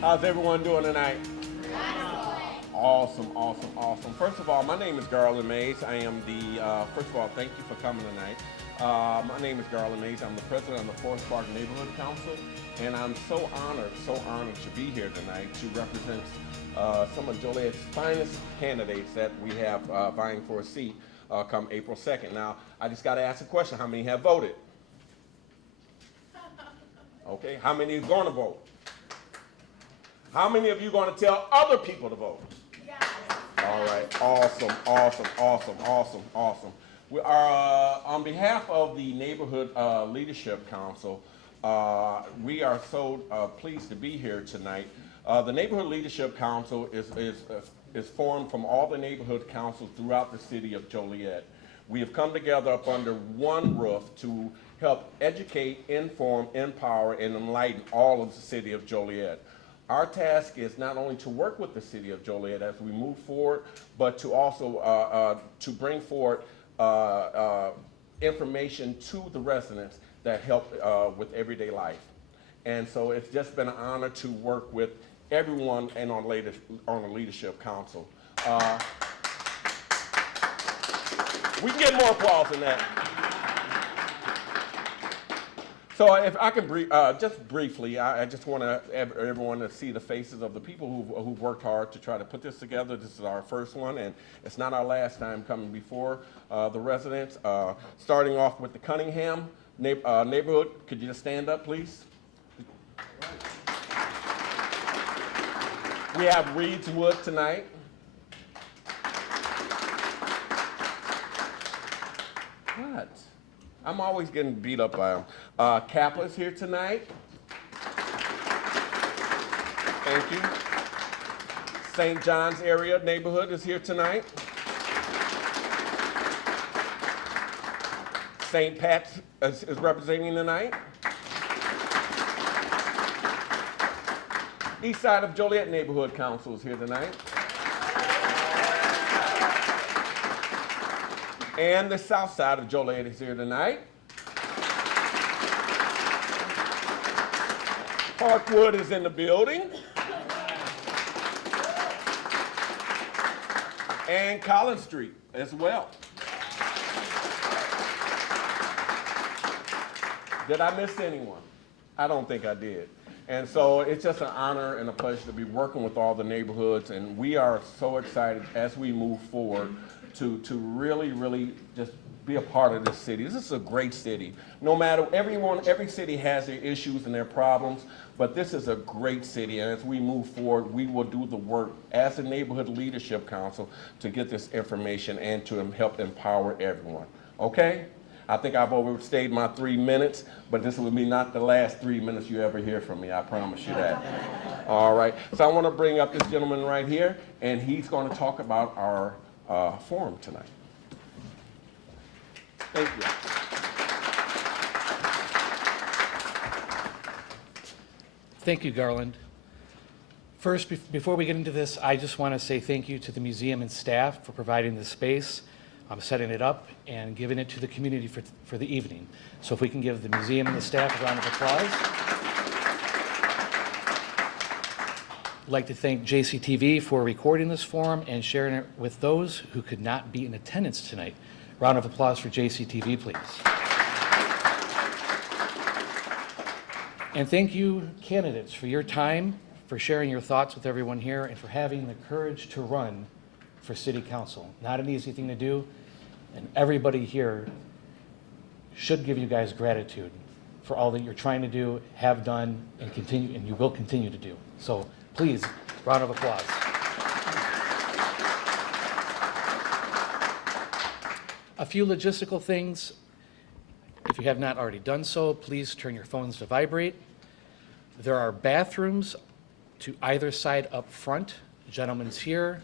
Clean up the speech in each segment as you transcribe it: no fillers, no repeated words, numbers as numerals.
How's everyone doing tonight? Awesome, awesome, awesome. First of all, my name is Garland Mays. I am first of all, thank you for coming tonight. My name is Garland Mays. I'm the president of the Forest Park Neighborhood Council, and I'm so honored to be here tonight to represent some of Joliet's finest candidates that we have vying for a seat come April 2nd. Now, I just got to ask a question. How many have voted? Okay, how many is going to vote? How many of you are going to tell other people to vote? Yes. All right, awesome, awesome, awesome, awesome, awesome. We are, on behalf of the Neighborhood Leadership Council, we are so pleased to be here tonight. The Neighborhood Leadership Council is formed from all the neighborhood councils throughout the city of Joliet. We have come together up under one roof to help educate, inform, empower, and enlighten all of the city of Joliet. Our task is not only to work with the city of Joliet as we move forward, but to also to bring forward information to the residents that help with everyday life. And so it's just been an honor to work with everyone and on the Leadership Council. We can get more applause than that. So if I can just briefly, I just want everyone to see the faces of the people who've worked hard to try to put this together. This is our first one, and it's not our last time coming before the residents. Starting off with the Cunningham neighborhood. Could you just stand up, please? We have Reedswood tonight. What? I'm always getting beat up by them. Kapla's here tonight. Thank you. St. John's area neighborhood is here tonight. St. Pat's is representing tonight. East side of Joliet Neighborhood Council is here tonight. And the south side of Joliet is here tonight. Parkwood is in the building. And Collins Street as well. Did I miss anyone? I don't think I did. And so it's just an honor and a pleasure to be working with all the neighborhoods, and we are so excited as we move forward to really, really just be a part of this city. This is a great city. No matter, every city has their issues and their problems, but this is a great city, and as we move forward, we will do the work as a Neighborhood Leadership Council to get this information and to help empower everyone, okay? I think I've overstayed my 3 minutes, but this will be not the last 3 minutes you ever hear from me, I promise you that. All right, so I want to bring up this gentleman right here, and he's going to talk about our forum tonight. Thank you. Thank you, Garland. First, before we get into this, I just want to say thank you to the museum and staff for providing this space, setting it up, and giving it to the community for the evening. So if we can give the museum and the staff a round of applause. I'd like to thank JCTV for recording this forum and sharing it with those who could not be in attendance tonight. Round of applause for JCTV, please. And thank you, candidates, for your time, for sharing your thoughts with everyone here, and for having the courage to run for City Council. Not an easy thing to do, and everybody here should give you guys gratitude for all that you're trying to do, have done, and continue, and you will continue to do. So please, round of applause. A few logistical things. If you have not already done so, please turn your phones to vibrate. There are bathrooms to either side up front. Gentlemen's here,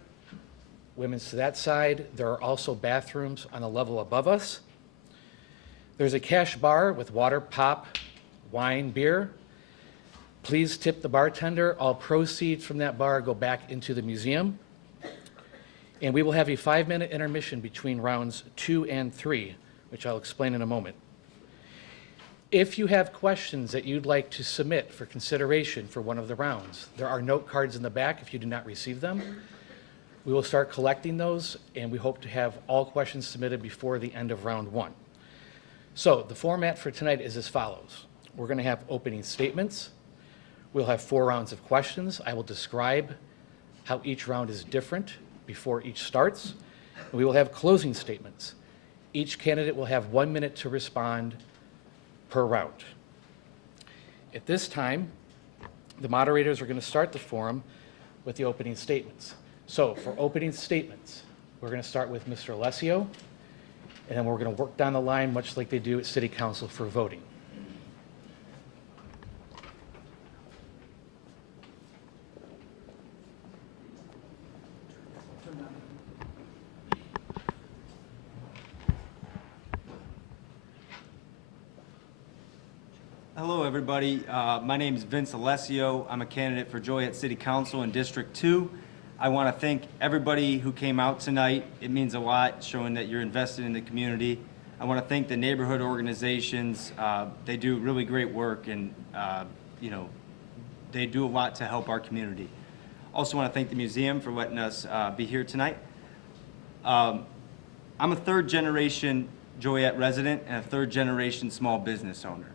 women's to that side. There are also bathrooms on the level above us. There's a cash bar with water, pop, wine, beer. Please tip the bartender. All proceeds from that bar go back into the museum. And we will have a 5-minute intermission between rounds 2 and 3, which I'll explain in a moment. If you have questions that you'd like to submit for consideration for one of the rounds, there are note cards in the back if you do not receive them. We will start collecting those, and we hope to have all questions submitted before the end of round one. So the format for tonight is as follows. We're going to have opening statements. We'll have 4 rounds of questions. I will describe how each round is different before each starts. And we will have closing statements. Each candidate will have 1 minute to respond per round. At this time, the moderators are going to start the forum with the opening statements. So for opening statements, we're going to start with Mr. Alessio, and then we're going to work down the line much like they do at City Council for voting. Hello, everybody. My name is Vince Alessio. I'm a candidate for Joliet City Council in District 2. I want to thank everybody who came out tonight. It means a lot, showing that you're invested in the community. I want to thank the neighborhood organizations. They do really great work, and they do a lot to help our community. Also want to thank the museum for letting us be here tonight. I'm a third-generation Joliet resident and a third-generation small business owner.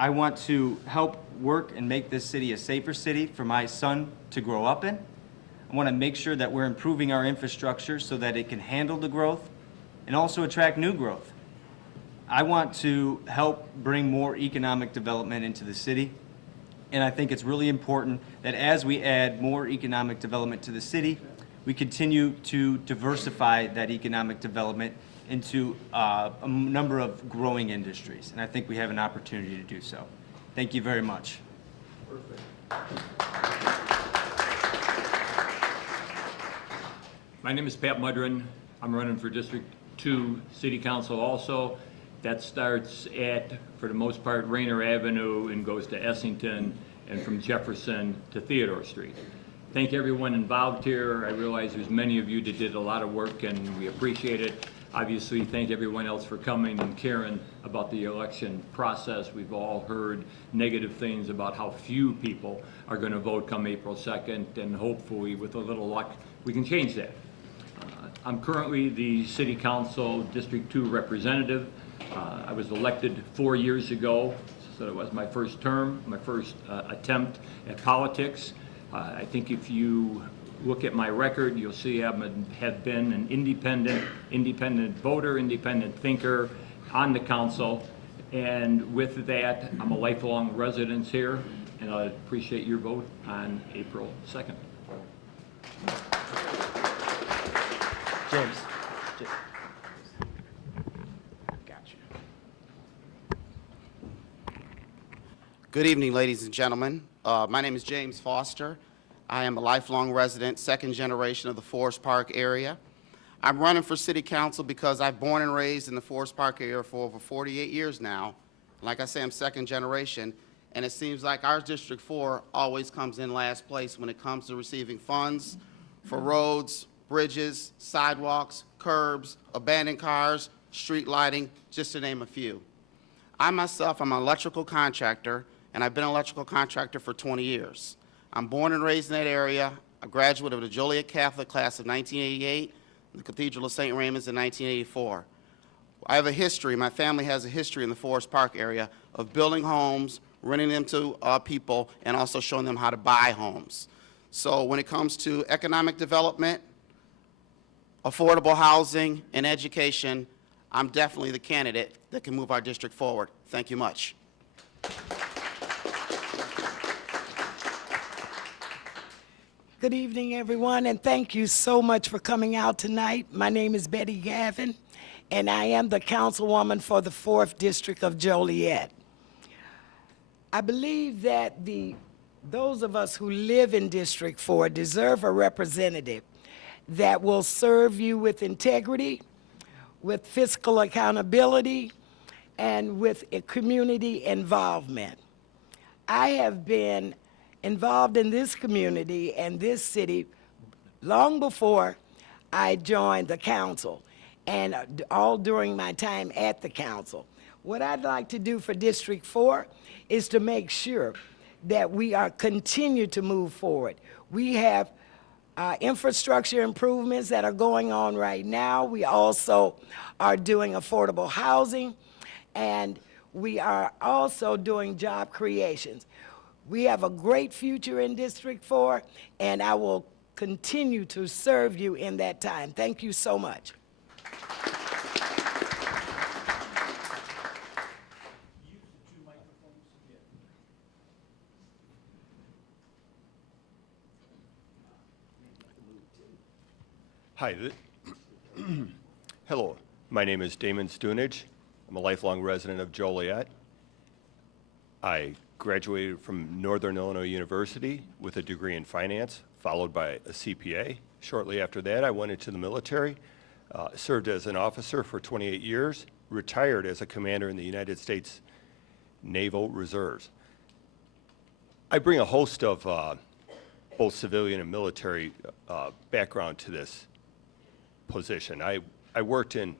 I want to help work and make this city a safer city for my son to grow up in. I want to make sure that we're improving our infrastructure so that it can handle the growth and also attract new growth. I want to help bring more economic development into the city, and I think it's really important that as we add more economic development to the city, we continue to diversify that economic development into a number of growing industries, and I think we have an opportunity to do so. Thank you very much. My name is Pat Mudrin. I'm running for District 2 City Council also. That starts at, for the most part, Rayner Avenue and goes to Essington, and from Jefferson to Theodore Street. Thank everyone involved here. I realize there's many of you that did a lot of work, and we appreciate it. Obviously, thank everyone else for coming and caring about the election process. We've all heard negative things about how few people are going to vote come April 2nd, and hopefully, with a little luck, we can change that. I'm currently the City Council District 2 representative. I was elected 4 years ago, so it was my first term, my first attempt at politics. I think if you look at my record, you'll see I have been an independent voter, independent thinker on the council. And with that, I'm a lifelong resident here, and I appreciate your vote on April 2nd. James. Good evening, ladies and gentlemen. My name is James Foster. I am a lifelong resident, second generation of the Forest Park area. I'm running for City Council because I've born and raised in the Forest Park area for over 48 years now. Like I say, I'm second generation, and it seems like our District 4 always comes in last place when it comes to receiving funds for roads, bridges, sidewalks, curbs, abandoned cars, street lighting, just to name a few. I myself am an electrical contractor, and I've been an electrical contractor for 20 years. I'm born and raised in that area, a graduate of the Joliet Catholic class of 1988, and the Cathedral of St. Raymond's in 1984. I have a history, my family has a history in the Forest Park area of building homes, renting them to people, and also showing them how to buy homes. So when it comes to economic development, affordable housing, and education, I'm definitely the candidate that can move our district forward. Thank you much. Good evening, everyone, and thank you so much for coming out tonight. My name is Betty Gavin, and I am the councilwoman for the 4th District of Joliet. I believe that those of us who live in District 4 deserve a representative that will serve you with integrity, with fiscal accountability, and with a community involvement. I have been involved in this community and this city long before I joined the council, and all during my time at the council. What I'd like to do for District 4 is to make sure that we are continue to move forward. We have infrastructure improvements that are going on right now. We also are doing affordable housing, and we are also doing job creations. We have a great future in District 4, and I will continue to serve you in that time. Thank you so much. Hi. Hello. My name is Damon Stunage. I'm a lifelong resident of Joliet. I graduated from Northern Illinois University with a degree in finance, followed by a CPA. Shortly after that, I went into the military, served as an officer for 28 years, retired as a commander in the United States Naval Reserves. I bring a host of both civilian and military background to this position. I worked in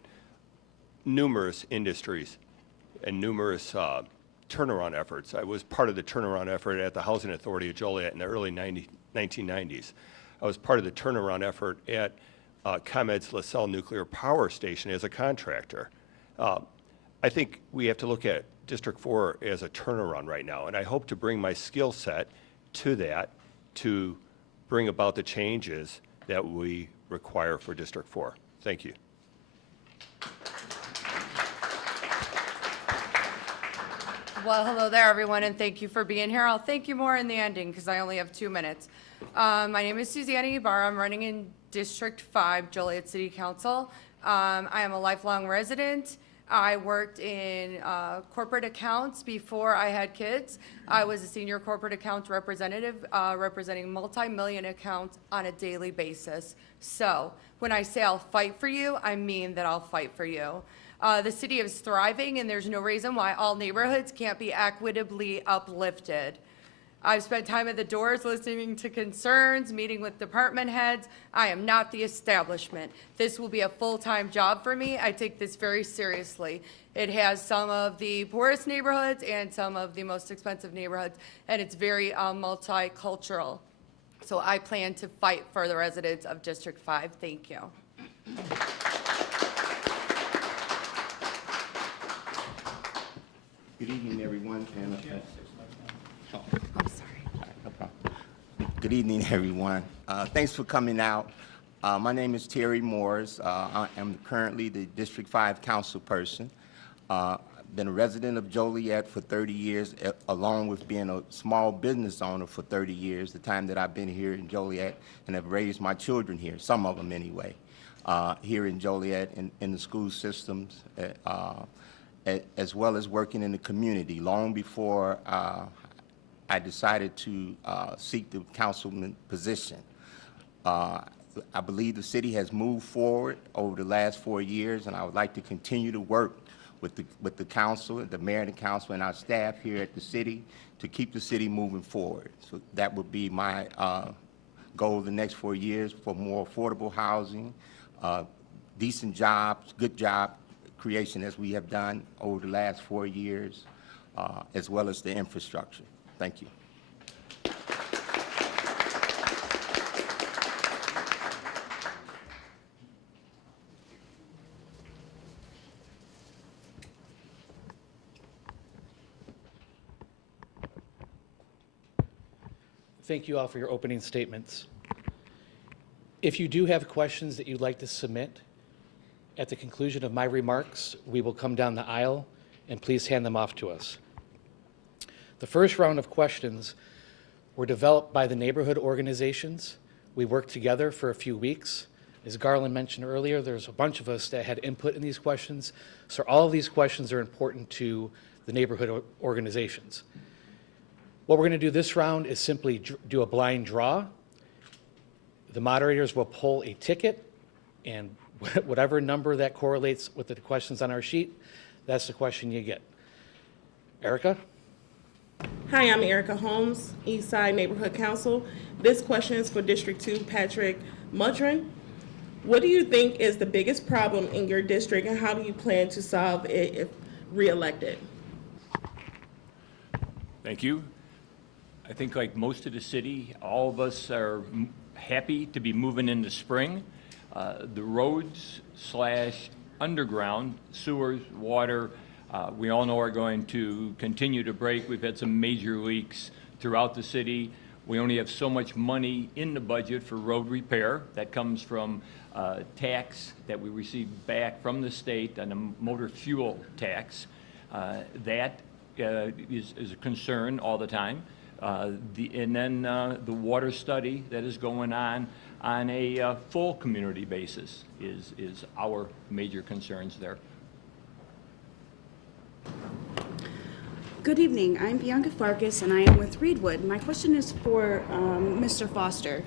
numerous industries and numerous turnaround efforts. I was part of the turnaround effort at the Housing Authority of Joliet in the early 1990s. I was part of the turnaround effort at ComEd's LaSalle Nuclear Power Station as a contractor. I think we have to look at District 4 as a turnaround right now, and I hope to bring my skill set to that to bring about the changes that we require for District 4. Thank you. Well, hello there, everyone, and thank you for being here. I'll thank you more in the ending because I only have 2 minutes. My name is Susanna Ibarra. I'm running in District 5, Joliet City Council. I am a lifelong resident. I worked in corporate accounts before I had kids. I was a senior corporate accounts representative representing multi-million accounts on a daily basis. So when I say I'll fight for you, I mean that I'll fight for you. The city is thriving, and there's no reason why all neighborhoods can't be equitably uplifted. I've spent time at the doors listening to concerns, meeting with department heads. I am not the establishment. This will be a full-time job for me. I take this very seriously. It has some of the poorest neighborhoods and some of the most expensive neighborhoods, and it's very multicultural. So I plan to fight for the residents of District 5. Thank you. Good evening, everyone. I'm sorry. No problem. Good evening, everyone. Thanks for coming out. My name is Terry Morris. I am currently the District 5 council person. Been a resident of Joliet for 30 years, along with being a small business owner for 30 years, the time that I've been here in Joliet, and have raised my children here, some of them anyway, here in Joliet in the school systems, as well as working in the community long before I decided to seek the councilman position. I believe the city has moved forward over the last 4 years, and I would like to continue to work with the council, the mayor and the council, and our staff here at the city to keep the city moving forward. So that would be my goal the next 4 years, for more affordable housing, decent jobs, good job creation as we have done over the last 4 years, as well as the infrastructure. Thank you. Thank you all for your opening statements. If you do have questions that you'd like to submit, at the conclusion of my remarks, we will come down the aisle, and please hand them off to us. The first round of questions were developed by the neighborhood organizations. We worked together for a few weeks. As Garland mentioned earlier, there's a bunch of us that had input in these questions, so all of these questions are important to the neighborhood organizations. What we're going to do this round is simply do a blind draw. The moderators will pull a ticket, and whatever number that correlates with the questions on our sheet, that's the question you get. Erica? Hi, I'm Erica Holmes, Eastside Neighborhood Council. This question is for District 2, Patrick Mudron. What do you think is the biggest problem in your district, and how do you plan to solve it reelected. Thank you. I think like most of the city, all of us are happy to be moving into spring. The roads / underground, sewers, water, we all know are going to continue to break. We've had some major leaks throughout the city. We only have so much money in the budget for road repair. That comes from tax that we receive back from the state on a motor fuel tax. That is a concern all the time. And then the water study that is going on a full community basis is our major concerns there. Good evening. I'm Bianca Farkas, and I am with Reedwood. My question is for Mr. Foster.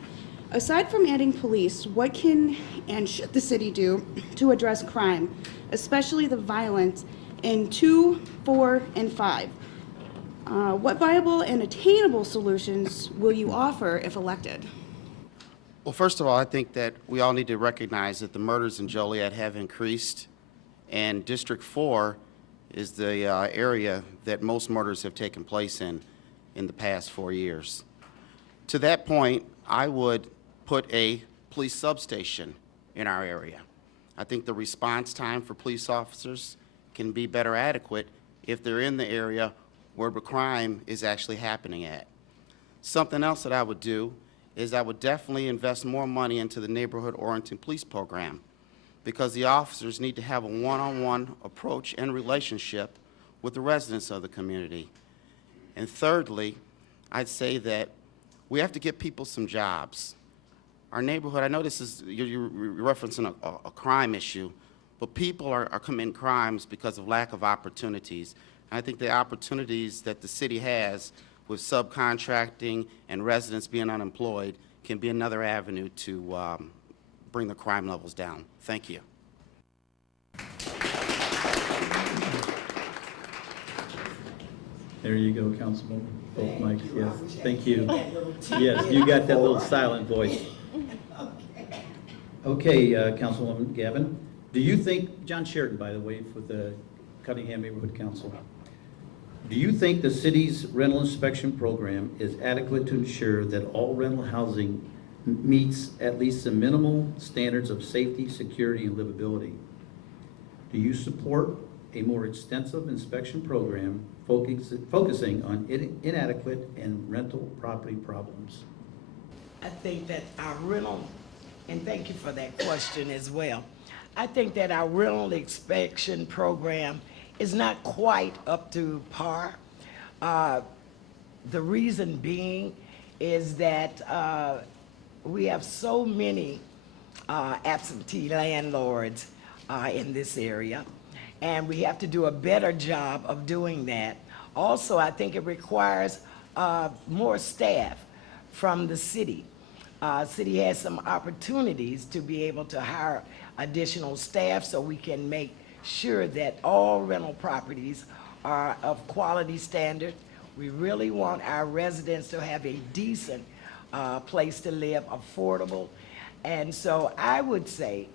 Aside from adding police, what can and should the city do to address crime, especially the violence in 2, 4, and 5? What viable and attainable solutions will you offer if elected? Well, first of all, I think that we all need to recognize that the murders in Joliet have increased, and District 4 is the area that most murders have taken place in the past 4 years. To that point, I would put a police substation in our area. I think the response time for police officers can be better adequate if they're in the area where the crime is actually happening at. Something else that I would do is I would definitely invest more money into the neighborhood-oriented police program, because the officers need to have a one-on-one approach and relationship with the residents of the community. And thirdly, I'd say that we have to give people some jobs. Our neighborhood, I know this is, you're referencing a crime issue, but people are committing crimes because of lack of opportunities. And I think the opportunities that the city has with subcontracting and residents being unemployed can be another avenue to bring the crime levels down. Thank you. There you go, Councilman. Both mics, yes. Thank you. Yes, you got that little silent voice. Okay, Councilwoman Gavin, do you think, John Sheridan, by the way, for the Cunningham Neighborhood Council, do you think the city's rental inspection program is adequate to ensure that all rental housing meets at least the minimal standards of safety, security, and livability? Do you support a more extensive inspection program focusing on inadequate and rental property problems? I think that our rental, and thank you for that question as well. I think that our rental inspection program is not quite up to par. The reason being is that we have so many absentee landlords in this area, and we have to do a better job of doing that. Also, I think it requires more staff from the city. City has some opportunities to be able to hire additional staff so we can make sure that all rental properties are of quality standard. We really want our residents to have a decent place to live, affordable. And so I would say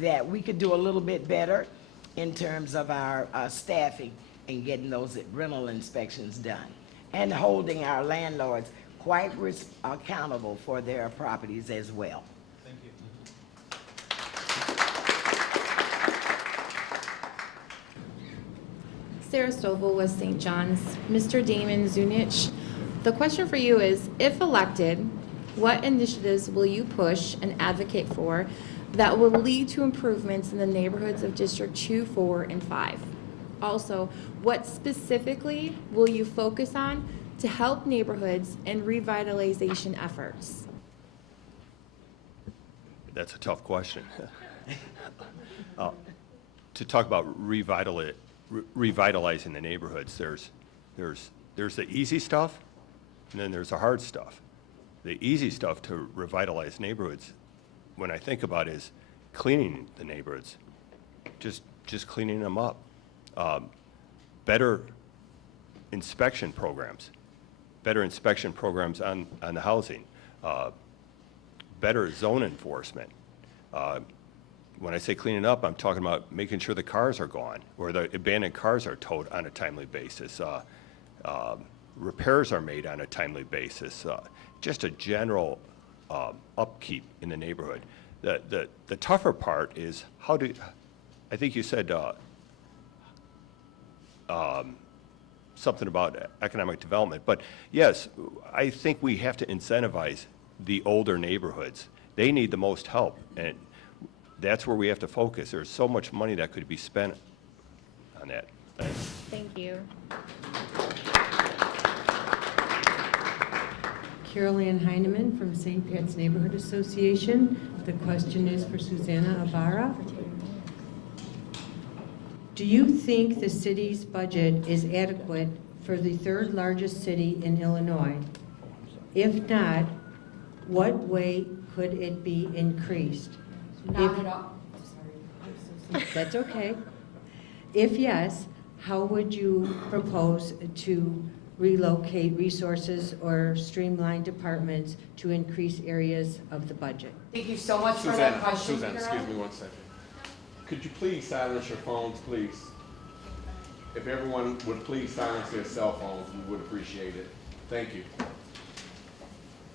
that we could do a little bit better in terms of our staffing and getting those rental inspections done, and holding our landlords quite accountable for their properties as well. Thank you. Sarah Stovall with St. John's. Mr. Damon Zunich, the question for you is, if elected, what initiatives will you push and advocate for that will lead to improvements in the neighborhoods of District 2, 4, and 5? Also, what specifically will you focus on to help neighborhoods and revitalization efforts? That's a tough question. To talk about revitalizing the neighborhoods, there's the easy stuff, and then there's the hard stuff. The easy stuff to revitalize neighborhoods, when I think about it, is cleaning the neighborhoods, just cleaning them up. Better inspection programs on the housing, better zone enforcement, when I say cleaning up, I'm talking about making sure the cars are gone, or the abandoned cars are towed on a timely basis. Repairs are made on a timely basis. Just a general upkeep in the neighborhood. The tougher part is I think you said something about economic development, but yes, I think we have to incentivize the older neighborhoods. They need the most help, and that's where we have to focus. There's so much money that could be spent on that. Thanks. Thank you. Carol Ann Heineman from St. Pat's Neighborhood Association. The question is for Susanna Ibarra. Do you think the city's budget is adequate for the third largest city in Illinois? If not, what way could it be increased? Not at all. That's okay. If yes, how would you propose to relocate resources or streamline departments to increase areas of the budget? Thank you so much for that question, Susanna, Carol. excuse me 1 second. Could you please silence your phones, please? If everyone would please silence their cell phones, we would appreciate it. Thank you.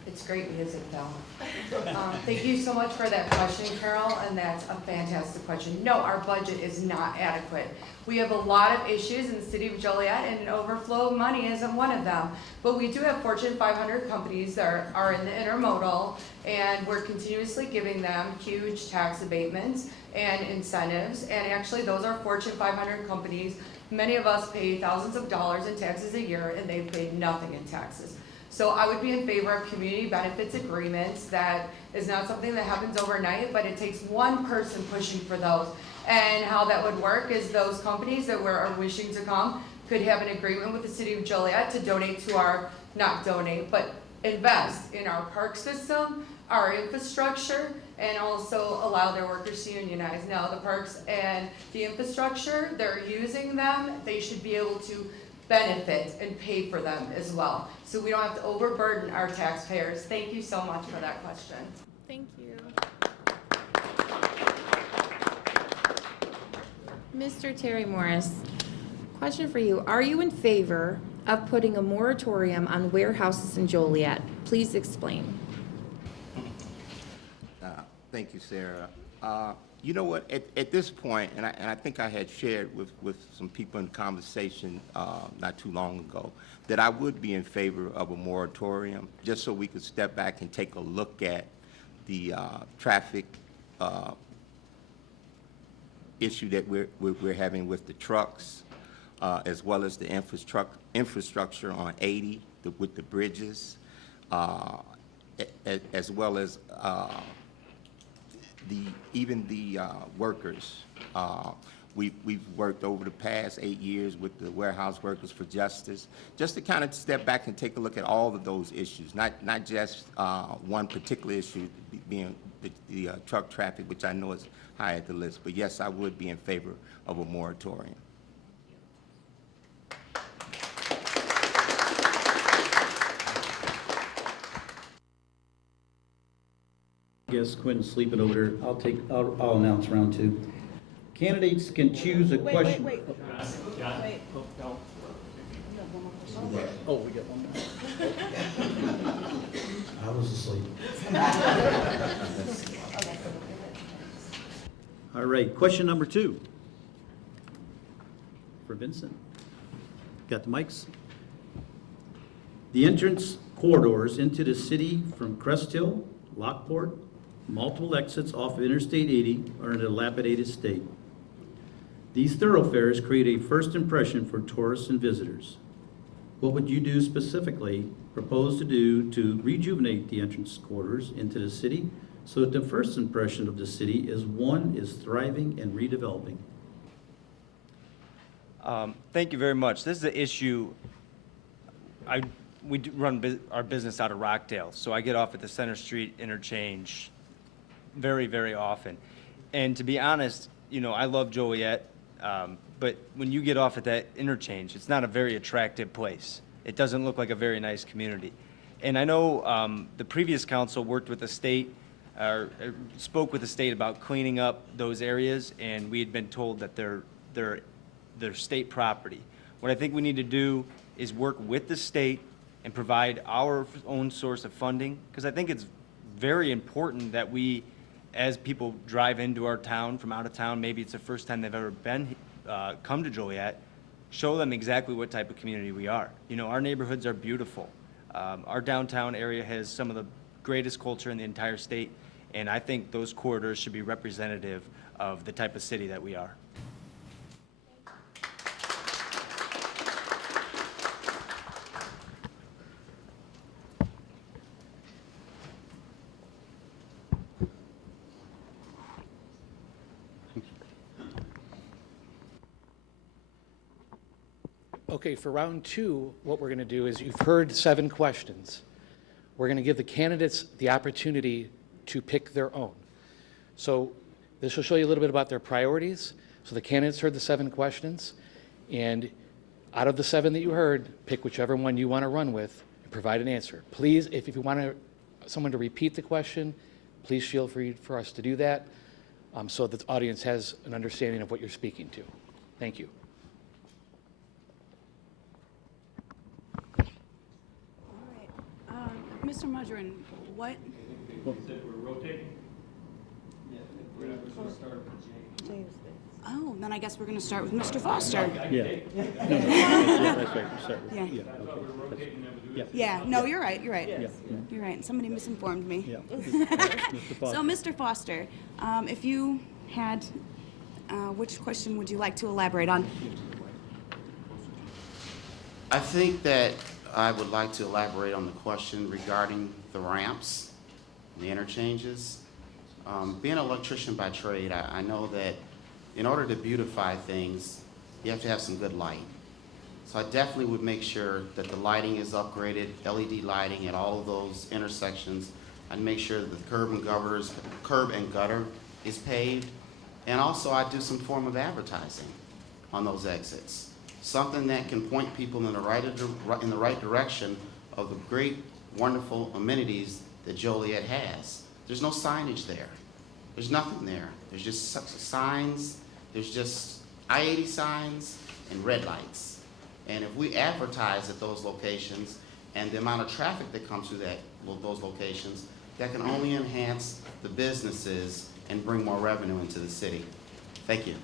It's great music, though. Thank you so much for that question, Carol, and that's a fantastic question. No, our budget is not adequate. We have a lot of issues in the city of Joliet, and overflow money isn't one of them. But we do have Fortune 500 companies that are in the intermodal, and we're continuously giving them huge tax abatements and incentives. And actually, those are Fortune 500 companies. Many of us pay thousands of dollars in taxes a year, and they've paid nothing in taxes. So I would be in favor of community benefits agreements. That is not something that happens overnight, but it takes one person pushing for those. And how that would work is those companies that are wishing to come could have an agreement with the city of Joliet to donate to our, not donate, but invest in our park system, our infrastructure, and also allow their workers to unionize. Now, the parks and the infrastructure, they're using them, they should be able to benefit and pay for them as well. So we don't have to overburden our taxpayers. Thank you so much for that question. Thank you. Mr. Terry Morris, question for you. Are you in favor of putting a moratorium on warehouses in Joliet? Please explain. Thank you, Sarah. You know what, at this point, and I think I had shared with some people in conversation not too long ago, that I would be in favor of a moratorium, just so we could step back and take a look at the traffic issue that we're having with the trucks, as well as the infrastructure on 80 with the bridges, as well as even the workers. We've worked over the past 8 years with the Warehouse Workers for Justice, just to kind of step back and take a look at all of those issues, not just one particular issue being the truck traffic, which I know is high at the list. But yes, I would be in favor of a moratorium. I guess Quinn's sleeping over there. I'll announce round two. Candidates can choose a question. Wait. Oh, we got one more. I was asleep. All right, question number 2 for Vincent. Got the mics? The entrance corridors into the city from Crest Hill, Lockport, multiple exits off of Interstate 80 are in a dilapidated state. These thoroughfares create a first impression for tourists and visitors. What would you do specifically, propose to do to rejuvenate the entrance corridors into the city so that the first impression of the city is one is thriving and redeveloping? Thank you very much. This is an issue. We do run our business out of Rockdale, so I get off at the Center Street interchange very, very often. And to be honest, you know, I love Joliet, but when you get off at that interchange, it's not a very attractive place. It doesn't look like a very nice community. And I know the previous council worked with the state spoke with the state about cleaning up those areas, and we had been told that they're state property. What I think we need to do is work with the state and provide our own source of funding, because I think it's very important that we, as people drive into our town from out of town, maybe it's the first time they've ever come to Joliet, show them exactly what type of community we are. You know, our neighborhoods are beautiful. Our downtown area has some of the greatest culture in the entire state, and I think those corridors should be representative of the type of city that we are. Okay, for round two, what we're going to do is you've heard 7 questions. We're going to give the candidates the opportunity to pick their own. So this will show you a little bit about their priorities. So the candidates heard the 7 questions, and out of the 7 that you heard, pick whichever one you want to run with and provide an answer. Please, if you want someone to repeat the question, please feel free for us to do that so that the audience has an understanding of what you're speaking to. Thank you. Mr. Mudron, what? We're rotating? Oh, then I guess we're going to start with Mr. Foster. Yeah. Yeah, that's right. Start with- Yeah. Yeah, okay. Yeah. Yeah, no, you're right, you're right. Yeah. You're right, somebody misinformed me. Yeah. Mr. Foster. So, Mr. Foster, if you had, which question would you like to elaborate on? I think that I would like to elaborate on the question regarding the ramps and the interchanges. Being an electrician by trade, I know that in order to beautify things, you have to have some good light. So I definitely would make sure that the lighting is upgraded, LED lighting at all of those intersections. I'd make sure that the curb and gutter is paved. And also I'd do some form of advertising on those exits. Something that can point people in the right direction of the great, wonderful amenities that Joliet has. There's no signage there. There's nothing there. There's just signs. There's just I-80 signs and red lights. And if we advertise at those locations and the amount of traffic that comes through those locations, that can only enhance the businesses and bring more revenue into the city. Thank you.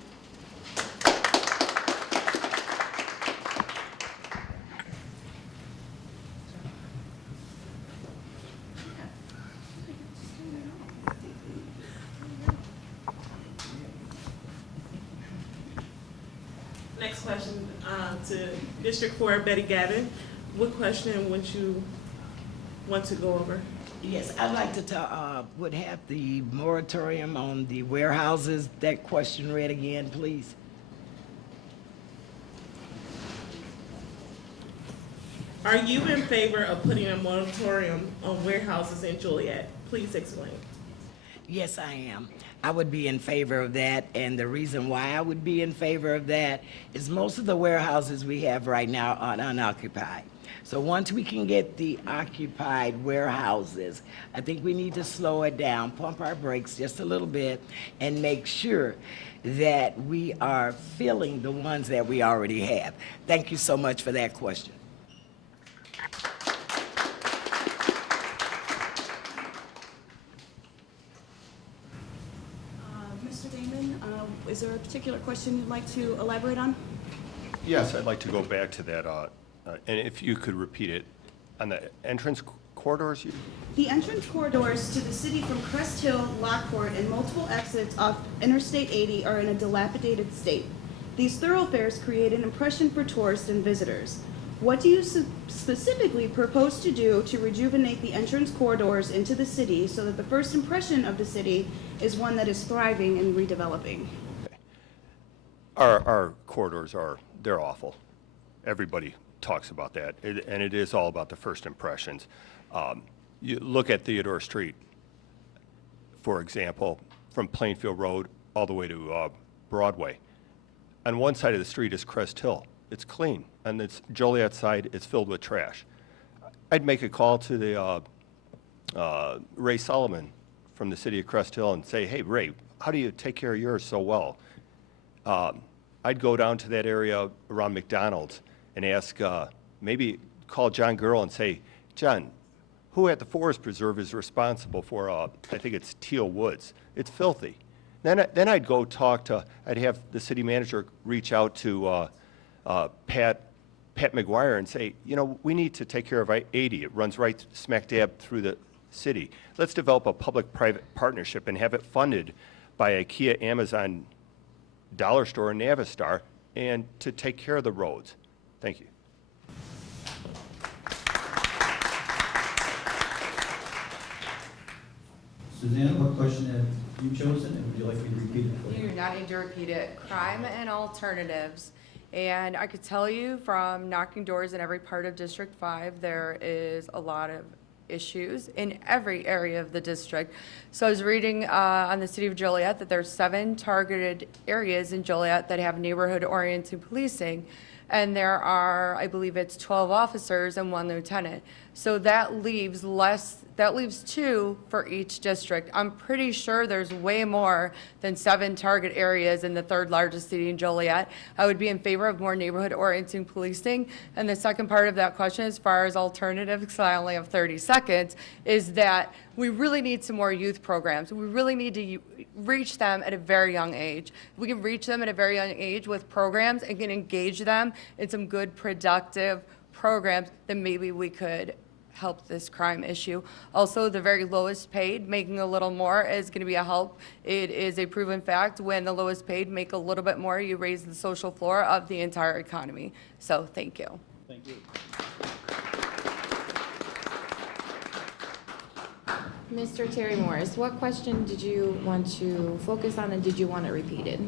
Next question to District 4, Betty Gavin. What question would you want to go over? Yes, I'd like to would have the moratorium on the warehouses. That question read again, please. Are you in favor of putting a moratorium on warehouses in Joliet? Please explain. Yes, I am. I would be in favor of that, and the reason why I would be in favor of that is most of the warehouses we have right now are unoccupied. So once we can get the occupied warehouses, I think we need to slow it down, pump our brakes just a little bit, and make sure that we are filling the ones that we already have. Thank you so much for that question. Mr. Damon, is there a particular question you'd like to elaborate on? Yes, I'd like to go back to that, and if you could repeat it, on the entrance corridors? The entrance corridors to the city from Crest Hill, Lockport, and multiple exits off Interstate 80 are in a dilapidated state. These thoroughfares create an impression for tourists and visitors. What do you specifically propose to do to rejuvenate the entrance corridors into the city so that the first impression of the city is one that is thriving and redeveloping? Okay. Our corridors they're awful. Everybody talks about that, and it is all about the first impressions. You look at Theodore Street, for example, from Plainfield Road all the way to Broadway. On one side of the street is Crest Hill. It's clean. On the Joliet side, it's filled with trash. I'd make a call to the Ray Solomon from the city of Crest Hill and say, hey, Ray, how do you take care of yours so well? I'd go down to that area around McDonald's and ask, maybe call John Girl and say, John, who at the Forest Preserve is responsible for, I think it's Teal Woods? It's filthy. Then I'd go I'd have the city manager reach out to Pat McGuire and say, you know, we need to take care of 80. It runs right smack dab through the city. Let's develop a public-private partnership and have it funded by IKEA, Amazon, Dollar Store, and Navistar, and to take care of the roads. Thank you. Suzanne, what question have you chosen, and would you like me to repeat it for You you? do not need to repeat it. Crime and alternatives. And I could tell you from knocking doors in every part of District 5, there is a lot of issues in every area of the district. So I was reading on the city of Joliet that there's 7 targeted areas in Joliet that have neighborhood-oriented policing. And there are, I believe it's 12 officers and 1 lieutenant. So that leaves 2 for each district. I'm pretty sure there's way more than 7 target areas in the 3rd largest city in Joliet. I would be in favor of more neighborhood-oriented policing. And the second part of that question, as far as alternatives, because I only have 30 seconds, is that we really need some more youth programs. We really need to reach them at a very young age. If we can reach them at a very young age with programs and can engage them in some good, productive programs, then maybe we could help this crime issue. Also, the very lowest paid, making a little more is going to be a help. It is a proven fact. When the lowest paid make a little bit more, you raise the social floor of the entire economy. So thank you. Thank you. Mr. Terry Morris, what question did you want to focus on, and did you want it repeated?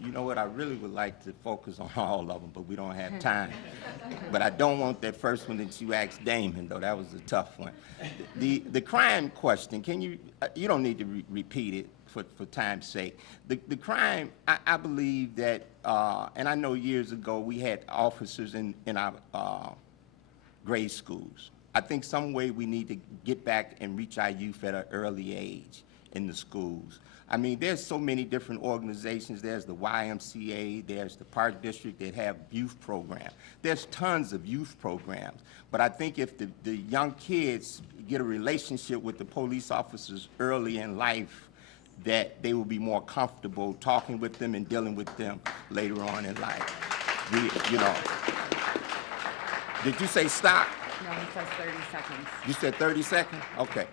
You know what, I really would like to focus on all of them, but we don't have time. But I don't want that first one that you asked Damon, though. That was a tough one. The crime question, can you, you don't need to repeat it for time's sake. The crime, I believe that, and I know years ago we had officers in our grade schools. I think some way we need to get back and reach our youth at an early age in the schools. I mean, there's so many different organizations. There's the YMCA, there's the Park District that have youth programs. There's tons of youth programs. But I think if the young kids get a relationship with the police officers early in life, that they will be more comfortable talking with them and dealing with them later on in life. You know. Did you say stop? No, it says 30 seconds. You said 30 seconds? Okay.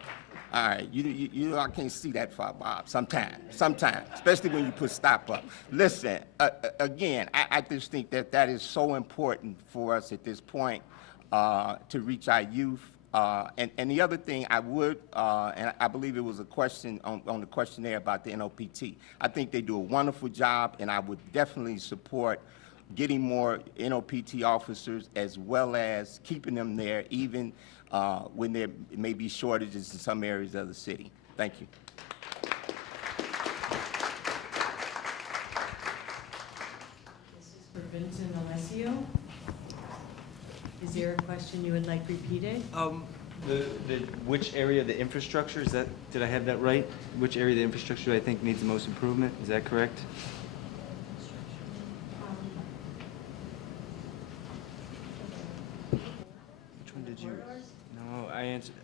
All right. You I can't see that far, Bob. Sometimes, especially when you put stop up. Listen, again, I just think that is so important for us at this point to reach our youth. And the other thing I would, and I believe it was a question on the questionnaire about the NOPT. I think they do a wonderful job, and I would definitely support getting more NOPT officers as well as keeping them there even when there may be shortages in some areas of the city. Thank you. This is for Vincent Alessio. Is there a question you would like repeated? Which area of the infrastructure, is that, did I have that right? Which area of the infrastructure do I think needs the most improvement? Is that correct? Which one did you? No, I answered.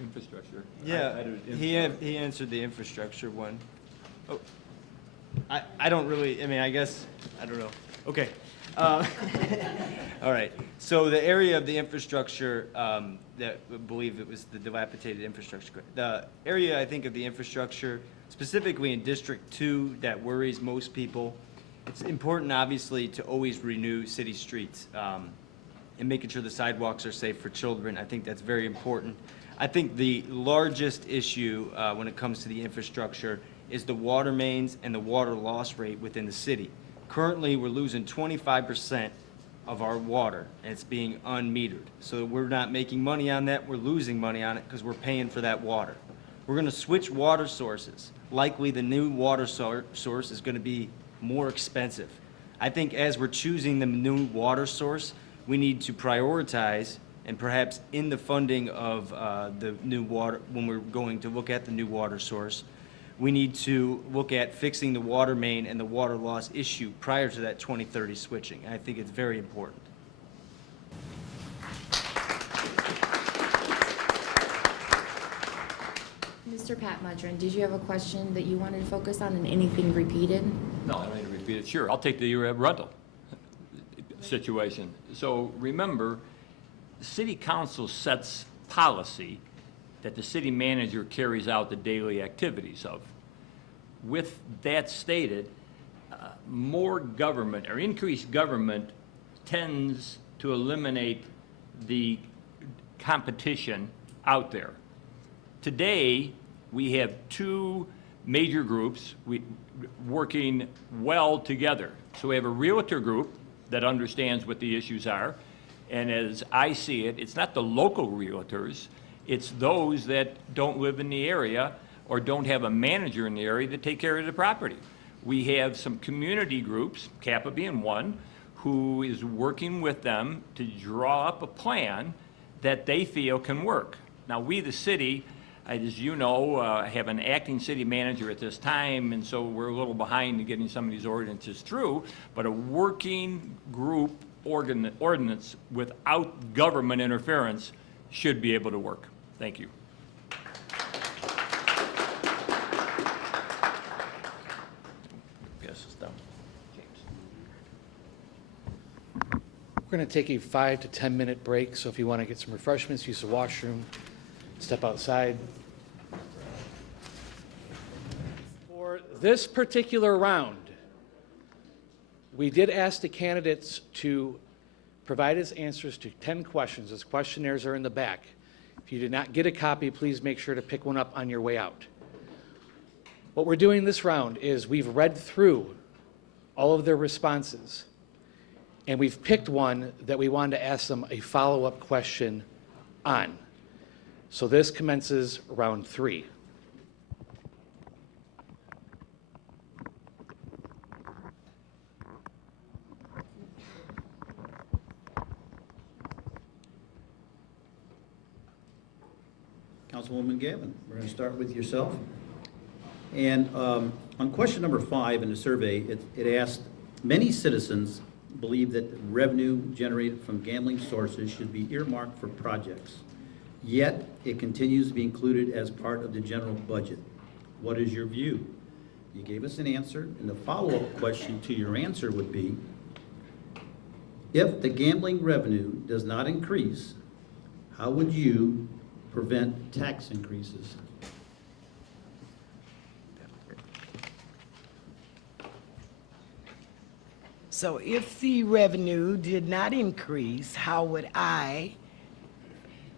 Infrastructure. Yeah, I do he answered the infrastructure one. Oh, I don't really, I mean, I guess, I don't know. Okay. All right. So the area of the infrastructure that I believe it was the dilapidated infrastructure. The area, I think, of the infrastructure, specifically in District 2, that worries most people, it's important, obviously, to always renew city streets and making sure the sidewalks are safe for children. I think that's very important. I think the largest issue when it comes to the infrastructure is the water mains and the water loss rate within the city. Currently, we're losing 25% of our water, and it's being unmetered. So we're not making money on that, we're losing money on it because we're paying for that water. We're gonna switch water sources. Likely the new water source is gonna be more expensive. I think as we're choosing the new water source, we need to prioritize and perhaps in the funding of the new water, when we're going to look at the new water source, we need to look at fixing the water main and the water loss issue prior to that 2030 switching. I think it's very important. Mr. Pat Mudron, did you have a question that you wanted to focus on and anything repeated? No, I don't need to repeat it. Sure, I'll take the rental situation. So remember, the city council sets policy that the city manager carries out the daily activities of. With that stated, more government or increased government tends to eliminate the competition out there. Today, we have two major groups working well together. So we have a realtor group that understands what the issues are, and as I see it, it's not the local realtors, it's those that don't live in the area or don't have a manager in the area to take care of the property. We have some community groups, Kappa being one, who is working with them to draw up a plan that they feel can work. Now, we, the city, as you know, have an acting city manager at this time, and so we're a little behind in getting some of these ordinances through, but a working group ordinance without government interference should be able to work. Thank you. Yes, it's done. We're going to take a 5 to 10 minute break, so if you want to get some refreshments, use the washroom, step outside. For this particular round, we did ask the candidates to provide us answers to 10 questions. Those questionnaires are in the back. If you did not get a copy, please make sure to pick one up on your way out. What we're doing this round is we've read through all of their responses, and we've picked one that we wanted to ask them a follow-up question on. So this commences round 3. Councilwoman Gavin, we're going to start with yourself. And on question number 5 in the survey, it asked, many citizens believe that revenue generated from gambling sources should be earmarked for projects. Yet, it continues to be included as part of the general budget. What is your view? You gave us an answer, and the follow-up question to your answer would be, if the gambling revenue does not increase, how would you prevent tax increases? So if the revenue did not increase, how would I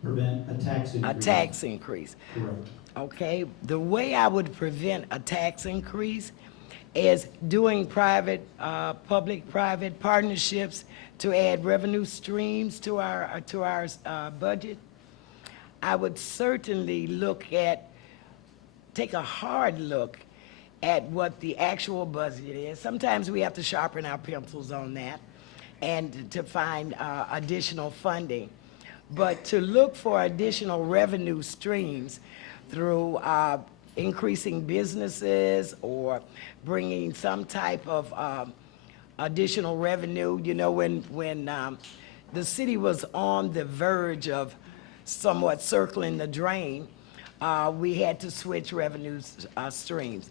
Prevent a tax increase. a tax increase? Correct. Okay, the way I would prevent a tax increase is doing private, public-private partnerships to add revenue streams to our budget. I would certainly take a hard look at what the actual budget is. Sometimes we have to sharpen our pencils on that and to find additional funding. But to look for additional revenue streams through increasing businesses or bringing some type of additional revenue. You know, when the city was on the verge of somewhat circling the drain, we had to switch revenue streams.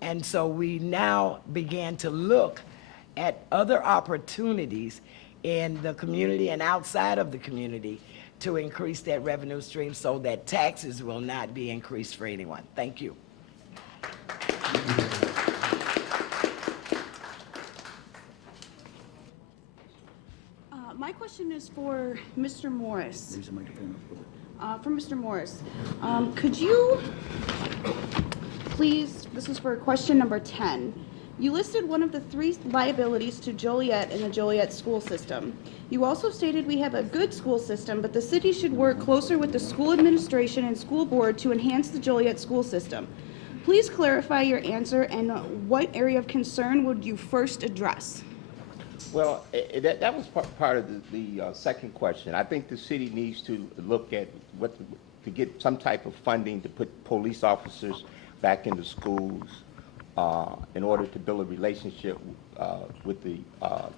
And so we now began to look at other opportunities in the community and outside of the community to increase that revenue stream so that taxes will not be increased for anyone. Thank you. My question is for Mr. Morris. Raise the microphone up a little bit. For Mr. Morris, could you please, this is for question number 10. You listed one of the 3 liabilities to Joliet in the Joliet school system. You also stated we have a good school system, but the city should work closer with the school administration and school board to enhance the Joliet school system. Please clarify your answer and what area of concern would you first address? Well, that was part of the second question. I think the city needs to look at to get some type of funding to put police officers back into schools in order to build a relationship with the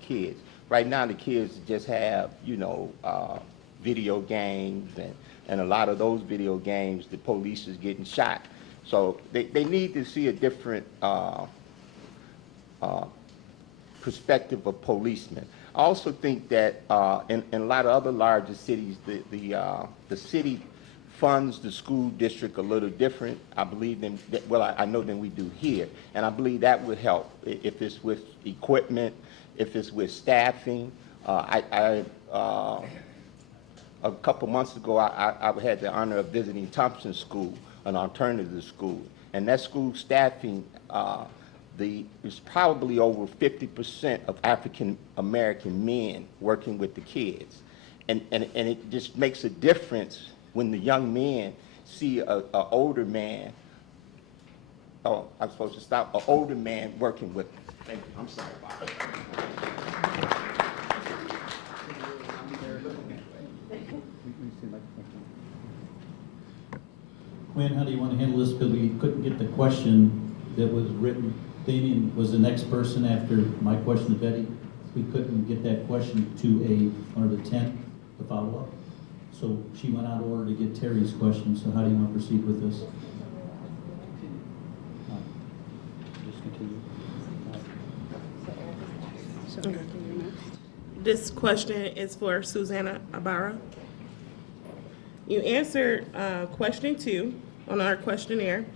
kids. Right now, the kids just have, video games, and a lot of those video games, the police is getting shot. So they need to see a different perspective of policemen. I also think that in a lot of other larger cities, the city funds the school district a little different, I believe, I know than we do here. And I believe that would help if it's with equipment, if it's with staffing. A couple months ago, I had the honor of visiting Thompson School, an alternative school. And that school staffing, there's probably over 50% of African American men working with the kids. And it just makes a difference when the young men see an older man, oh, I'm supposed to stop, an older man working with them. Thank you, I'm sorry about that. Quinn, how do you want to handle this? Because we couldn't get the question that was written. Damien was the next person after my question to Betty. We couldn't get that question to one of the 10 to follow up. So she went out of order to get Terry's question. So how do you want to proceed with this? Just continue. This question is for Susanna Ibarra. You answered question 2 on our questionnaire.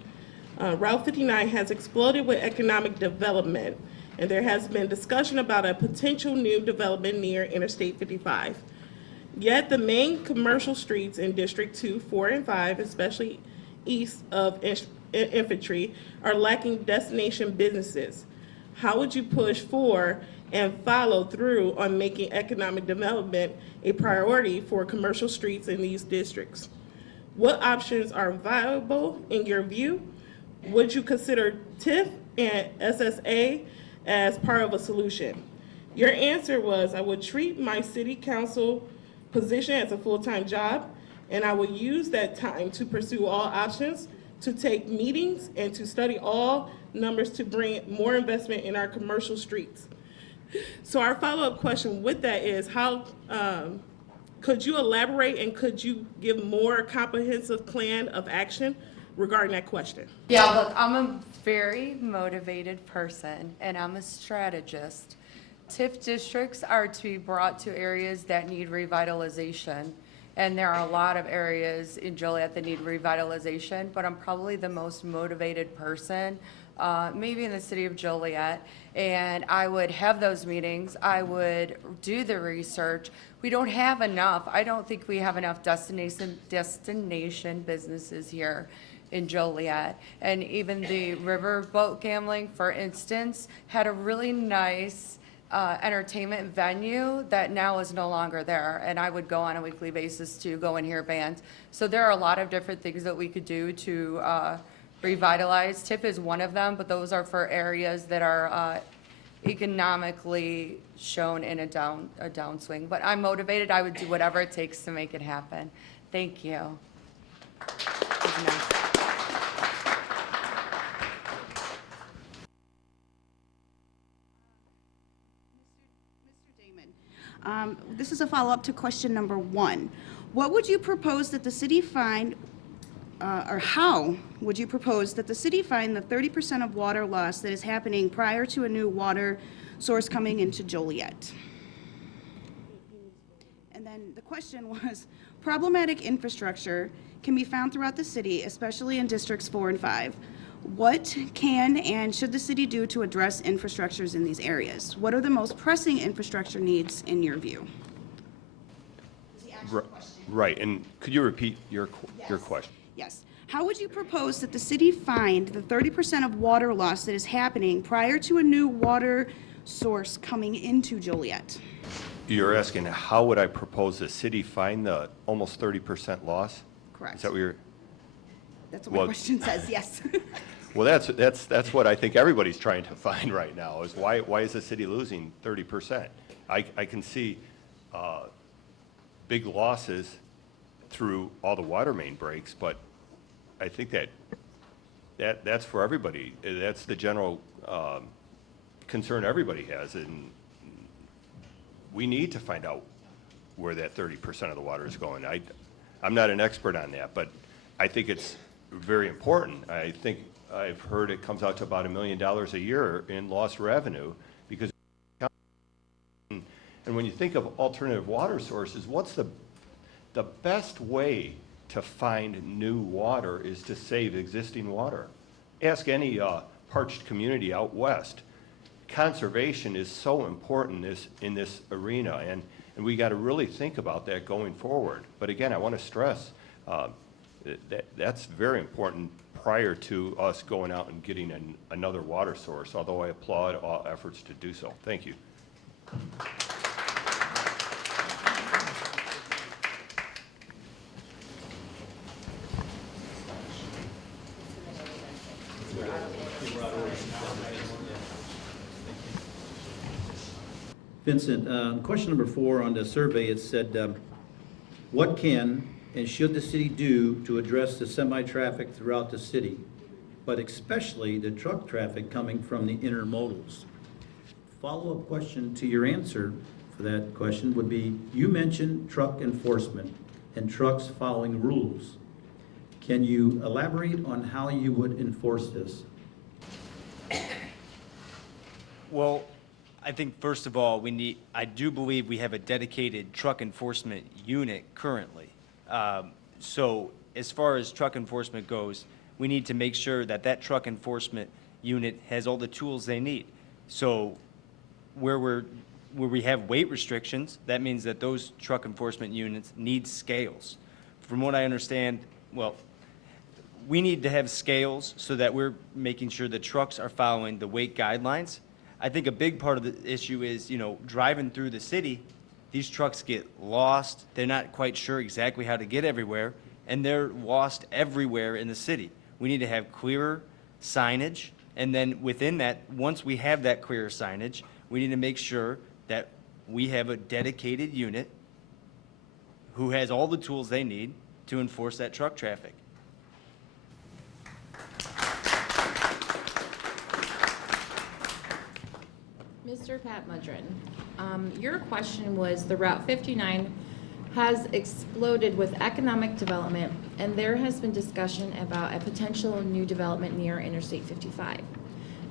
Route 59 has exploded with economic development, and there has been discussion about a potential new development near Interstate 55. Yet the main commercial streets in District 2, 4, and 5, especially east of Infantry, are lacking destination businesses. How would you push for and follow through on making economic development a priority for commercial streets in these districts? What options are viable in your view? Would you consider TIF and SSA as part of a solution? Your answer was, I would treat my city council position as a full-time job, and I would use that time to pursue all options, to take meetings, and to study all numbers to bring more investment in our commercial streets. So our follow-up question with that is, how could you elaborate and could you give more comprehensive plan of action regarding that question? Yeah, look, I'm a very motivated person and I'm a strategist. TIF districts are to be brought to areas that need revitalization. And there are a lot of areas in Joliet that need revitalization, but I'm probably the most motivated person, maybe in the city of Joliet. And I would have those meetings, I would do the research. We don't have enough, I don't think we have enough destination businesses here in Joliet. And even the riverboat gambling, for instance, had a really nice entertainment venue that now is no longer there, and I would go on a weekly basis to go and hear bands. So there are a lot of different things that we could do to revitalize. TIP is one of them, but those are for areas that are economically shown in a downswing. But I'm motivated. I would do whatever it takes to make it happen. Thank you. This is a follow-up to question number 1. What would you propose that the city find, or how would you propose that the city find the 30% of water loss that is happening prior to a new water source coming into Joliet? And then the question was, problematic infrastructure can be found throughout the city, especially in districts 4 and 5. What can and should the city do to address infrastructures in these areas? What are the most pressing infrastructure needs in your view? Right, and could you repeat your question? Yes. How would you propose that the city find the 30% of water loss that is happening prior to a new water source coming into Joliet? You're asking how would I propose the city find the almost 30% loss? Correct. Is that what you're? That's what my question says, yes. Well, that's what I think everybody's trying to find right now, is why is the city losing 30%? I can see big losses through all the water main breaks, but I think that's for everybody. That's the general concern everybody has, and we need to find out where that 30% of the water is going. I'm not an expert on that, but I think it's very important. I think I've heard it comes out to about $1 million a year in lost revenue because, and when you think of alternative water sources, what's the best way to find new water is to save existing water. Ask any parched community out west. Conservation is so important in this arena, and we got to really think about that going forward. But again, I want to stress that's very important prior to us going out and getting another water source, although I applaud all efforts to do so. Thank you. Vincent, question number 4 on the survey, it said, what can and should the city do to address the semi-traffic throughout the city, but especially the truck traffic coming from the intermodals? Follow-up question to your answer for that question would be, you mentioned truck enforcement and trucks following rules. Can you elaborate on how you would enforce this? Well, I think first of all, I do believe we have a dedicated truck enforcement unit currently. So as far as truck enforcement goes, we need to make sure that truck enforcement unit has all the tools they need. So where we have weight restrictions, that means that those truck enforcement units need scales. From what I understand, well, we need to have scales so that we're making sure the trucks are following the weight guidelines. I think a big part of the issue is, driving through the city, these trucks get lost. They're not quite sure exactly how to get everywhere, and they're lost everywhere in the city. We need to have clearer signage, and then within that, once we have that clearer signage, we need to make sure that we have a dedicated unit who has all the tools they need to enforce that truck traffic. Mr. Pat Mudrin, your question was the Route 59 has exploded with economic development, and there has been discussion about a potential new development near Interstate 55.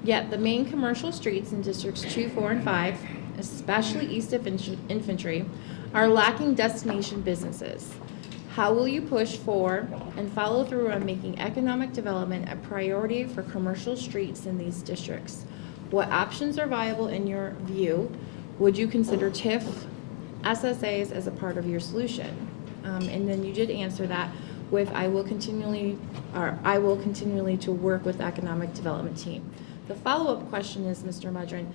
Yet the main commercial streets in Districts 2, 4, and 5, especially east of Infantry, are lacking destination businesses. How will you push for and follow through on making economic development a priority for commercial streets in these districts? What options are viable in your view? Would you consider TIF, SSAs as a part of your solution? And then you did answer that with, I will continually to work with the economic development team. The follow-up question is, Mr. Mudrin,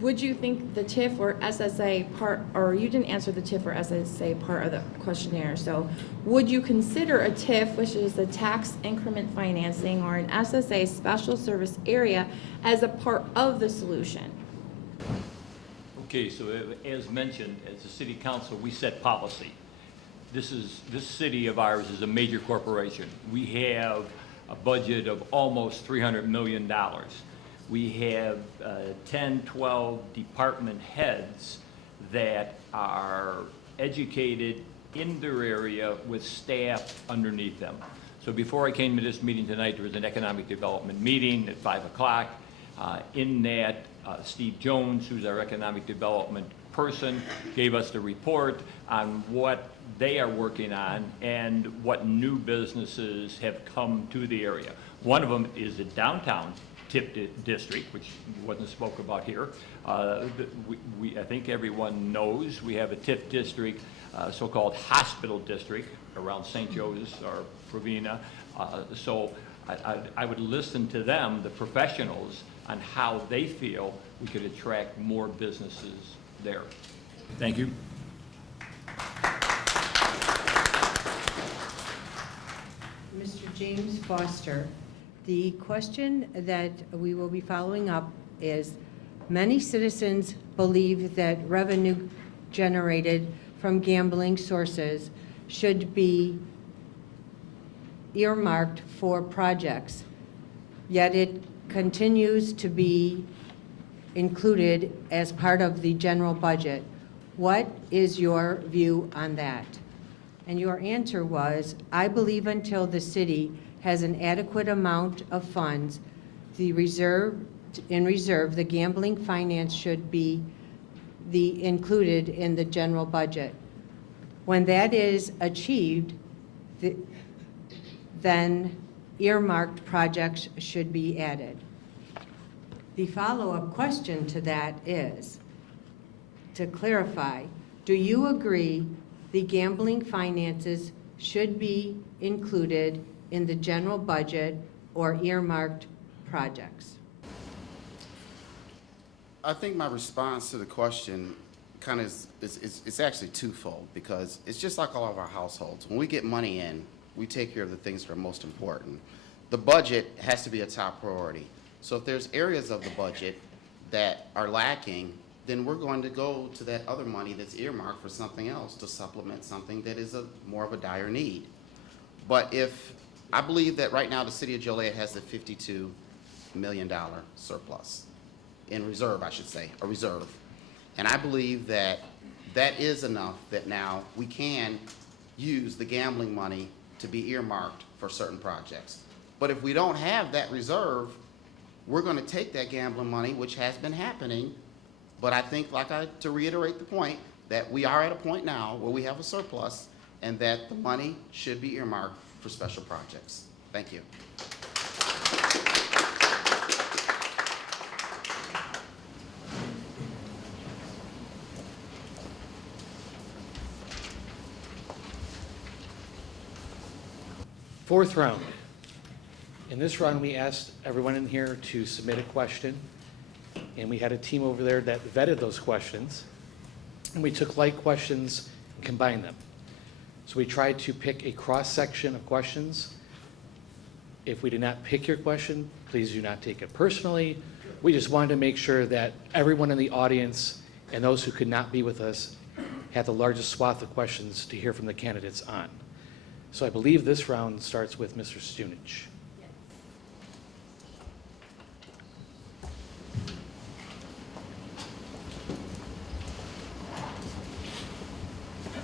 would you think the TIF or SSA part, or you didn't answer the TIF or SSA part of the questionnaire, so would you consider a TIF, which is the tax increment financing, or an SSA special service area, as a part of the solution? Okay, so as mentioned, as a city council, we set policy. This city of ours is a major corporation. We have a budget of almost $300 million. We have 10, 12 department heads that are educated in their area with staff underneath them. So before I came to this meeting tonight, there was an economic development meeting at 5 o'clock. In that, Steve Jones, who's our economic development person, gave us the report on what they are working on and what new businesses have come to the area. One of them is the downtown TIF district, which wasn't spoke about here. I think everyone knows we have a TIF district, so-called hospital district around St. Joe's or Provena. So I would listen to them, the professionals, on how they feel we could attract more businesses there. Thank you. Mr. James Foster, The question that we will be following up is, many citizens believe that revenue generated from gambling sources should be earmarked for projects, yet it continues to be included as part of the general budget. What is your view on that? And your answer was, I believe until the city has an adequate amount of funds, in reserve, the gambling finance should be included in the general budget. When that is achieved, then earmarked projects should be added. The follow-up question to that is, to clarify, do you agree the gambling finances should be included in the general budget or earmarked projects? I think my response to the question kind of it's actually twofold, because it's just like all of our households. When we get money in, we take care of the things that are most important. The budget has to be a top priority. So if there's areas of the budget that are lacking, then we're going to go to that other money that's earmarked for something else to supplement something that is more of a dire need. But if I believe that right now the city of Joliet has a $52 million surplus in reserve, I should say, a reserve. And I believe that that is enough that now we can use the gambling money to be earmarked for certain projects. But if we don't have that reserve, we're going to take that gambling money, which has been happening. But I think, to reiterate the point, that we are at a point now where we have a surplus and that the money should be earmarked for special projects. Thank you. Fourth round. In this round, we asked everyone in here to submit a question, and we had a team over there that vetted those questions, and we took like questions and combined them. So we tried to pick a cross-section of questions. If we did not pick your question, please do not take it personally. We just wanted to make sure that everyone in the audience and those who could not be with us had the largest swath of questions to hear from the candidates on. So I believe this round starts with Mr. Stunich.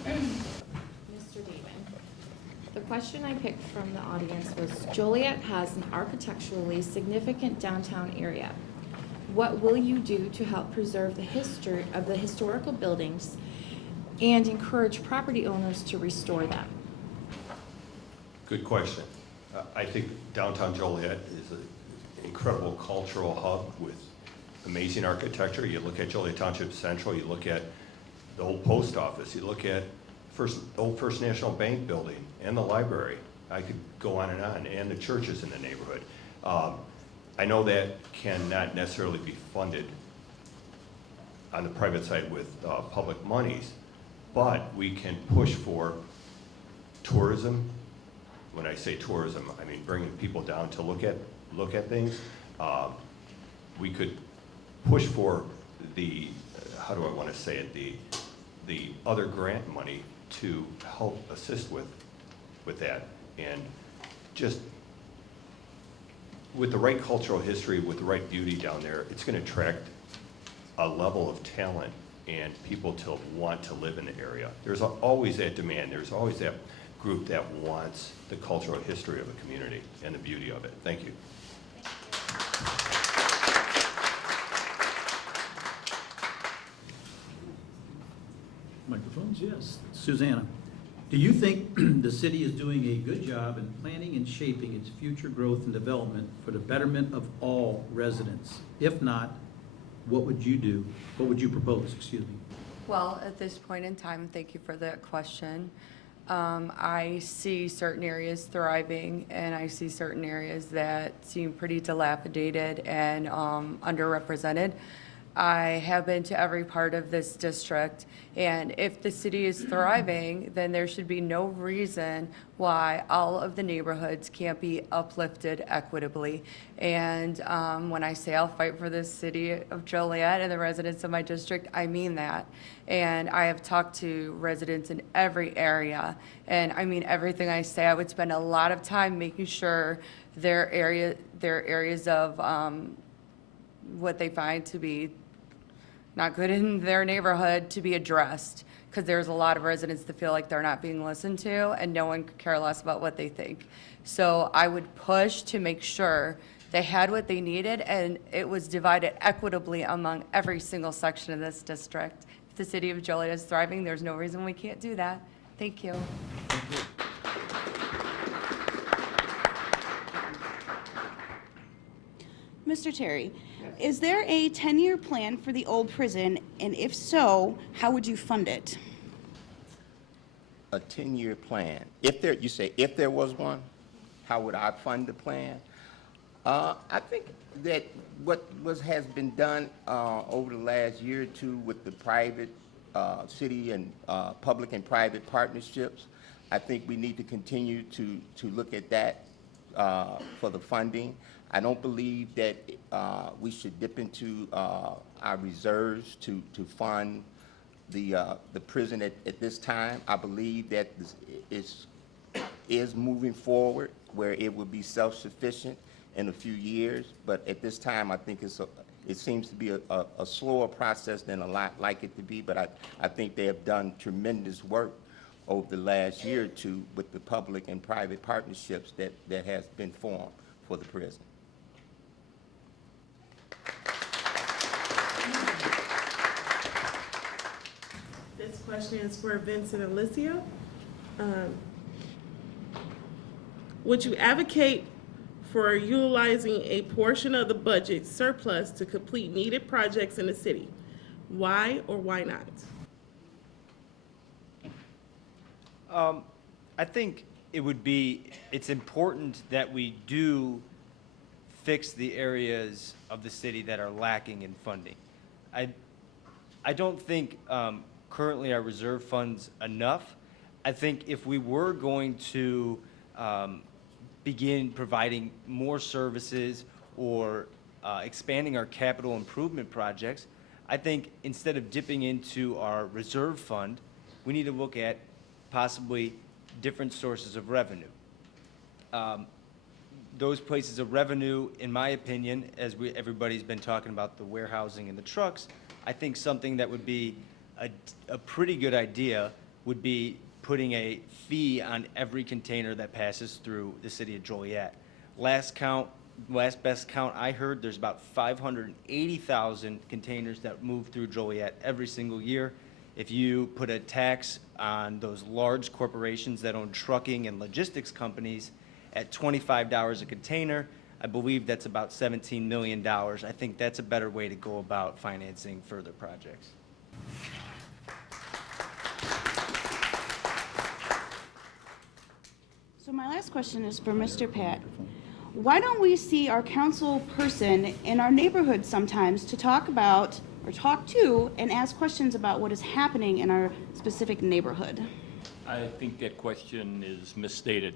Mr. Damon, the question I picked from the audience was, Joliet has an architecturally significant downtown area. What will you do to help preserve the history of the historical buildings and encourage property owners to restore them? Good question. I think downtown Joliet is an incredible cultural hub with amazing architecture. You look at Joliet Township Central, you look at the old post office, you look at old First National Bank building and the library. I could go on, and the churches in the neighborhood. I know that cannot necessarily be funded on the private side with public monies, but we can push for tourism. When I say tourism, I mean bringing people down to look at things. We could push for the, how do I want to say it, the other grant money to help assist with that. And just with the right cultural history, with the right beauty down there, it's going to attract a level of talent and people to want to live in the area. There's always that demand. There's always that group that wants the cultural history of a community and the beauty of it. Thank you. Microphones, yes. Susanna, do you think the city is doing a good job in planning and shaping its future growth and development for the betterment of all residents? If not, what would you do? What would you propose, excuse me? Well, at this point in time, thank you for that question. I see certain areas thriving, and I see certain areas that seem pretty dilapidated and underrepresented. I have been to every part of this district, and if the city is thriving, then there should be no reason why all of the neighborhoods can't be uplifted equitably. And when I say I'll fight for the city of Joliet and the residents of my district, I mean that. And I have talked to residents in every area, and I mean everything I say. I would spend a lot of time making sure their areas of what they find to be not good in their neighborhood to be addressed, because there's a lot of residents that feel like they're not being listened to and no one could care less about what they think. So I would push to make sure they had what they needed and it was divided equitably among every single section of this district. If the city of Joliet is thriving, there's no reason we can't do that. Thank you. Mr. Terry, is there a 10-year plan for the old prison? And if so, how would you fund it? A 10-year plan. If there, you say if there was one, how would I fund the plan? I think that what has been done over the last year or two with the private, city and public and private partnerships, I think we need to continue to look at that for the funding. I don't believe that we should dip into our reserves to fund the prison at this time. I believe that this is moving forward where it will be self-sufficient in a few years, but at this time I think it seems to be a slower process than a lot like it to be, but I think they have done tremendous work over the last year or two with the public and private partnerships that has been formed for the prison. This question is for Vincent Alicio. Would you advocate for utilizing a portion of the budget surplus to complete needed projects in the city? Why or why not? I think it's important that we do fix the areas of the city that are lacking in funding. I don't think currently our reserve fund's enough. I think if we were going to begin providing more services or expanding our capital improvement projects, I think instead of dipping into our reserve fund, we need to look at possibly different sources of revenue. Those places of revenue, in my opinion, as everybody's been talking about the warehousing and the trucks, I think something that would be a pretty good idea would be putting a fee on every container that passes through the city of Joliet. Last best count I heard, there's about 580,000 containers that move through Joliet every single year. If you put a tax on those large corporations that own trucking and logistics companies at $25 a container, I believe that's about $17 million. I think that's a better way to go about financing further projects. So my last question is for Mr. Pat. Why don't we see our council person in our neighborhood sometimes to talk about or talk to and ask questions about what is happening in our specific neighborhood? I think that question is misstated.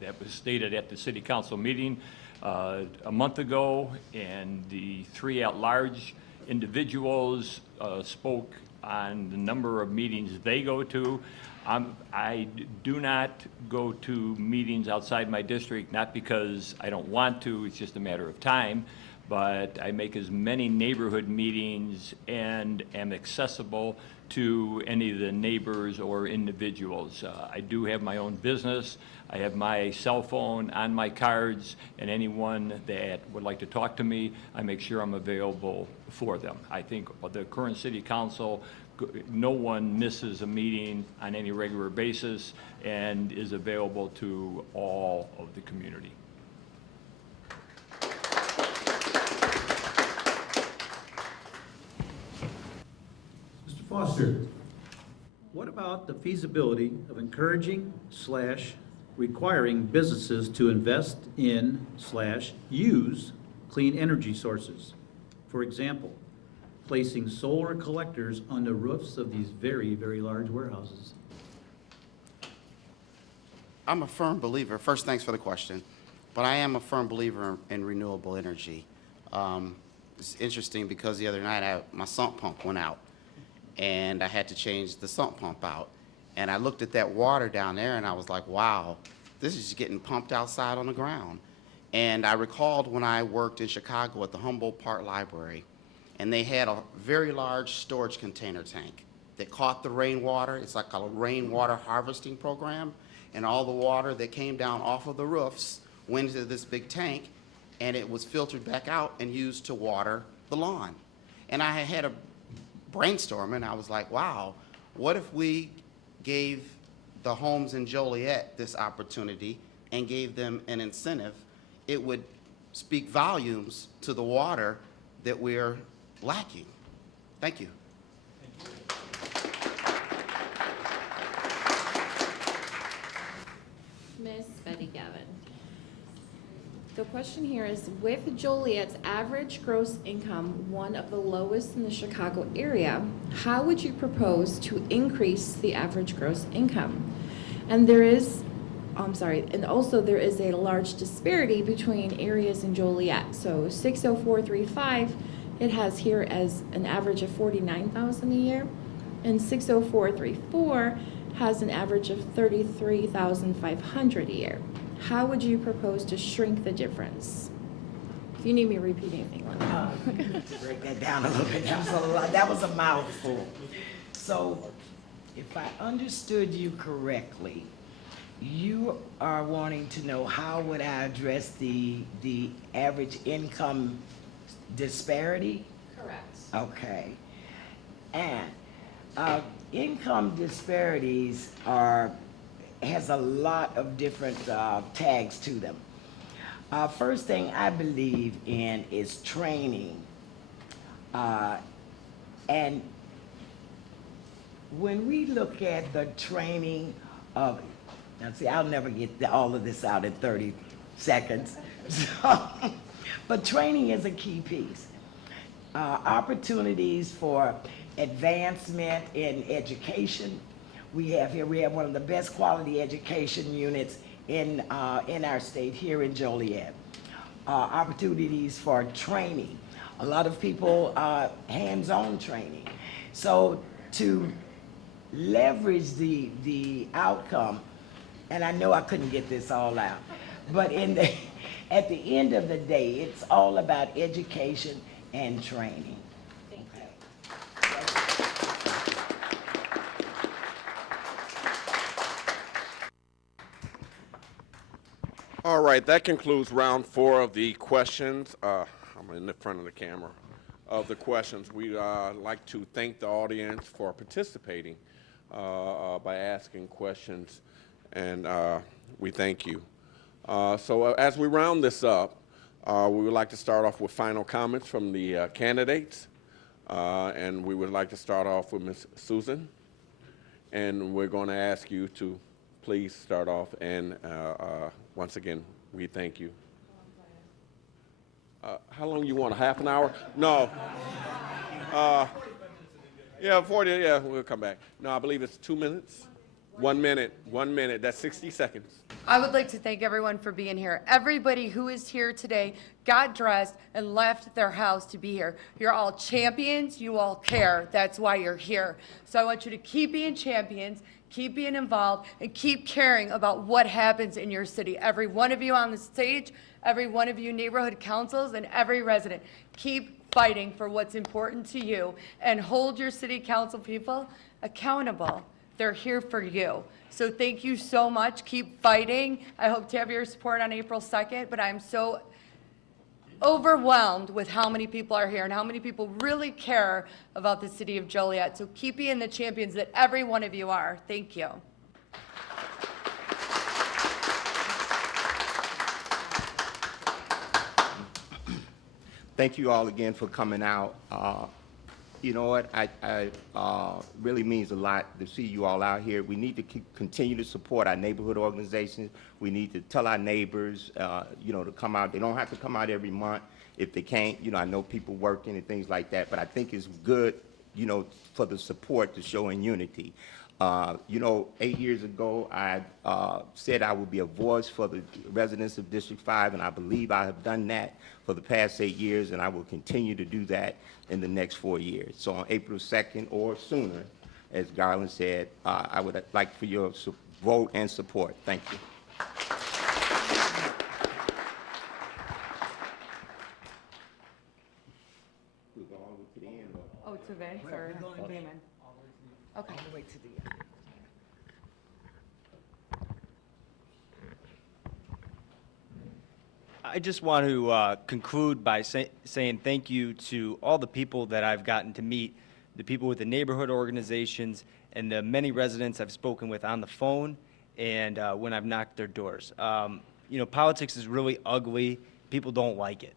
That was stated at the city council meeting a month ago, and the three at-large individuals spoke on the number of meetings they go to. I do not go to meetings outside my district, not because I don't want to, it's just a matter of time, but I make as many neighborhood meetings and am accessible to any of the neighbors or individuals. I do have my own business. I have my cell phone on my cards, and anyone that would like to talk to me, I make sure I'm available for them. I think the current city council, no one misses a meeting on any regular basis and is available to all of the community. Mr. Foster, what about the feasibility of encouraging / requiring businesses to invest in / use clean energy sources? For example, placing solar collectors on the roofs of these very, very large warehouses? I'm a firm believer, first, thanks for the question, but I am a firm believer in renewable energy. It's interesting because the other night my sump pump went out, and I had to change the sump pump out. And I looked at that water down there, and I was like, wow, this is getting pumped outside on the ground. And I recalled when I worked in Chicago at the Humboldt Park Library, and they had a very large storage container tank that caught the rainwater. It's like a rainwater harvesting program. And all the water that came down off of the roofs went into this big tank, and it was filtered back out and used to water the lawn. And I had a brainstorm, and I was like, wow, what if we gave the homes in Joliet this opportunity and gave them an incentive? It would speak volumes to the water that we're lacking. Thank you. Miss Betty Gavin. The question here is, with Joliet's average gross income one of the lowest in the Chicago area, how would you propose to increase the average gross income? And there is, and also there is a large disparity between areas in Joliet. So 60435, it has here as an average of $49,000 a year, and 60434 has an average of $33,500 a year. How would you propose to shrink the difference? If you need me to repeat anything, let me know. Break that down a little bit. That was a mouthful. So, if I understood you correctly, you are wanting to know how would I address the average income disparity? Correct. Okay. And income disparities has a lot of different tags to them. First thing I believe in is training. And when we look at the training of, now see, I'll never get all of this out in 30 seconds. But training is a key piece. Opportunities for advancement in education. We have one of the best quality education units in our state here in Joliet. Opportunities for training. A lot of people hands-on training. So to leverage the outcome, and I know I couldn't get this all out, but at the end of the day, it's all about education and training. All right, that concludes round 4 of the questions. I'm in the front of the camera. Of the questions, we like to thank the audience for participating by asking questions, and we thank you. So as we round this up, we would like to start off with final comments from the candidates, and we would like to start off with Ms. Susan, and we're going to ask you to please start off, and once again, we thank you. How long you want, a half an hour? No. Yeah, 40, yeah, we'll come back. No, I believe it's 2 minutes. 1 minute, 1 minute, that's 60 seconds. I would like to thank everyone for being here. Everybody who is here today got dressed and left their house to be here. You're all champions, you all care. That's why you're here. So I want you to keep being champions, keep being involved, and keep caring about what happens in your city. Every one of you on the stage, every one of you neighborhood councils, and every resident, keep fighting for what's important to you and hold your city council people accountable. They're here for you. So thank you so much. Keep fighting. I hope to have your support on April 2nd, but I'm so overwhelmed with how many people are here and how many people really care about the city of Joliet. So keep being the champions that every one of you are. Thank you. Thank you all again for coming out. You know what, I really means a lot to see you all out here. We need to continue to support our neighborhood organizations. We need to tell our neighbors, you know, to come out. They don't have to come out every month. if they can't, I know people working and things like that, but I think it's good, for the support to show in unity. 8 years ago, I said I would be a voice for the residents of District 5, and I believe I have done that for the past 8 years, and I will continue to do that in the next 4 years. So on April 2nd or sooner, as Garland said, I would like for your vote and support. Thank you. Oh, to Vince or Damon? Okay. I just want to conclude by saying thank you to all the people that I've gotten to meet, the people with the neighborhood organizations, and the many residents I've spoken with on the phone and when I've knocked their doors. Politics is really ugly. People don't like it.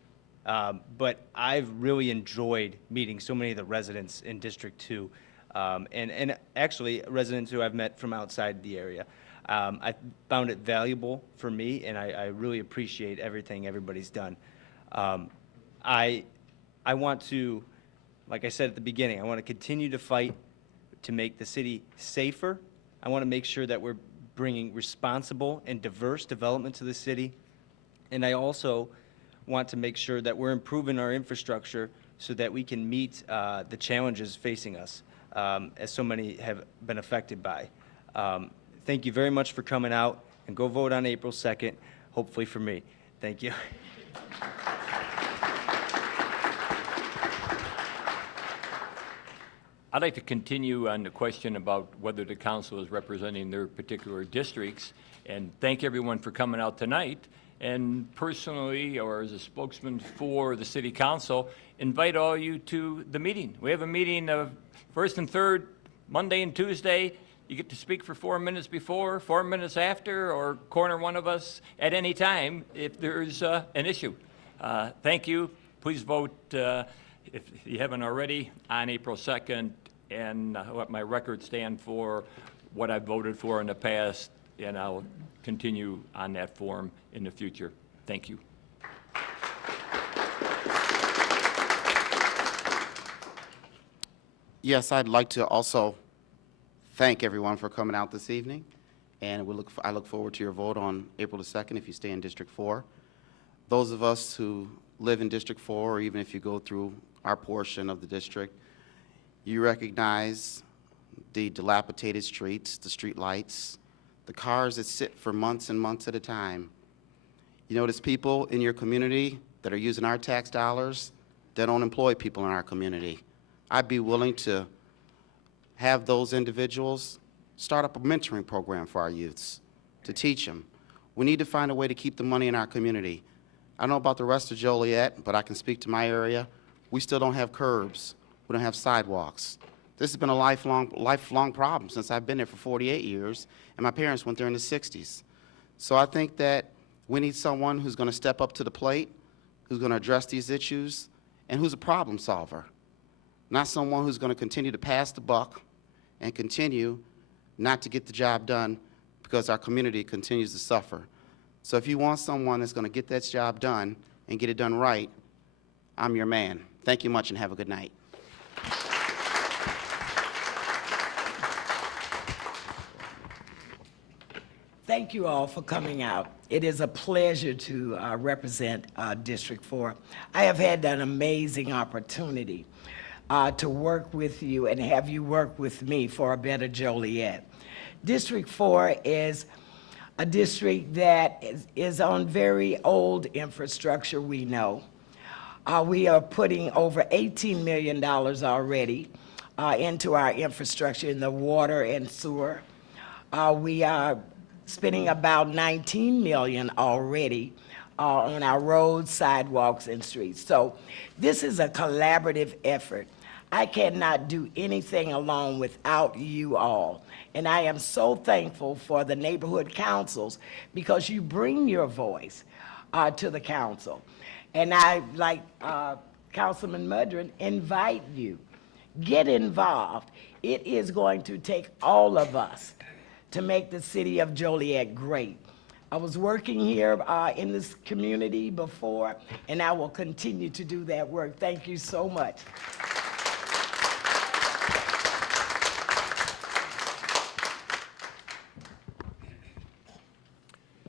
But I've really enjoyed meeting so many of the residents in District 2, and actually residents who I've met from outside the area. I found it valuable for me, and I really appreciate everything everybody's done. I want to, like I said at the beginning, I want to continue to fight to make the city safer. I want to make sure that we're bringing responsible and diverse development to the city. And I also want to make sure that we're improving our infrastructure so that we can meet the challenges facing us, as so many have been affected by. Thank you very much for coming out, and go vote on April 2nd, hopefully for me. Thank you. I'd like to continue on the question about whether the council is representing their particular districts, and thank everyone for coming out tonight. And personally, or as a spokesman for the city council, invite all you to the meeting. We have a meeting of first and third, Monday and Tuesday. You get to speak for 4 minutes before, 4 minutes after, or corner one of us at any time if there's an issue. Thank you. Please vote, if you haven't already, on April 2nd, and let my record stand for what I voted for in the past, and I'll continue on that form in the future. Thank you. Yes, I'd like to also thank everyone for coming out this evening, and I look forward to your vote on April the 2nd if you stay in District 4. Those of us who live in District 4, or even if you go through our portion of the district, you recognize the dilapidated streets, the street lights, the cars that sit for months and months at a time. You notice people in your community that are using our tax dollars that don't employ people in our community. I'd be willing to have those individuals start up a mentoring program for our youths to teach them. We need to find a way to keep the money in our community. I don't know about the rest of Joliet, but I can speak to my area. We still don't have curbs. We don't have sidewalks. This has been a lifelong problem since I've been there for 48 years, and my parents went there in the 60s. So I think that we need someone who's going to step up to the plate, who's going to address these issues, and who's a problem solver, not someone who's going to continue to pass the buck and continue not to get the job done because our community continues to suffer. So if you want someone that's going to get that job done and get it done right, I'm your man. Thank you much and have a good night. Thank you all for coming out. It is a pleasure to represent District 4. I have had an amazing opportunity to work with you and have you work with me for a better Joliet. District 4 is a district that is on very old infrastructure, we know. We are putting over $18 million already into our infrastructure in the water and sewer. We are spending about $19 million already on our roads, sidewalks, and streets. So this is a collaborative effort. I cannot do anything alone without you all. And I am so thankful for the neighborhood councils because you bring your voice to the council. And I, like Councilman Mudrin, invite you, get involved. It is going to take all of us to make the city of Joliet great. I was working here in this community before, and I will continue to do that work. Thank you so much.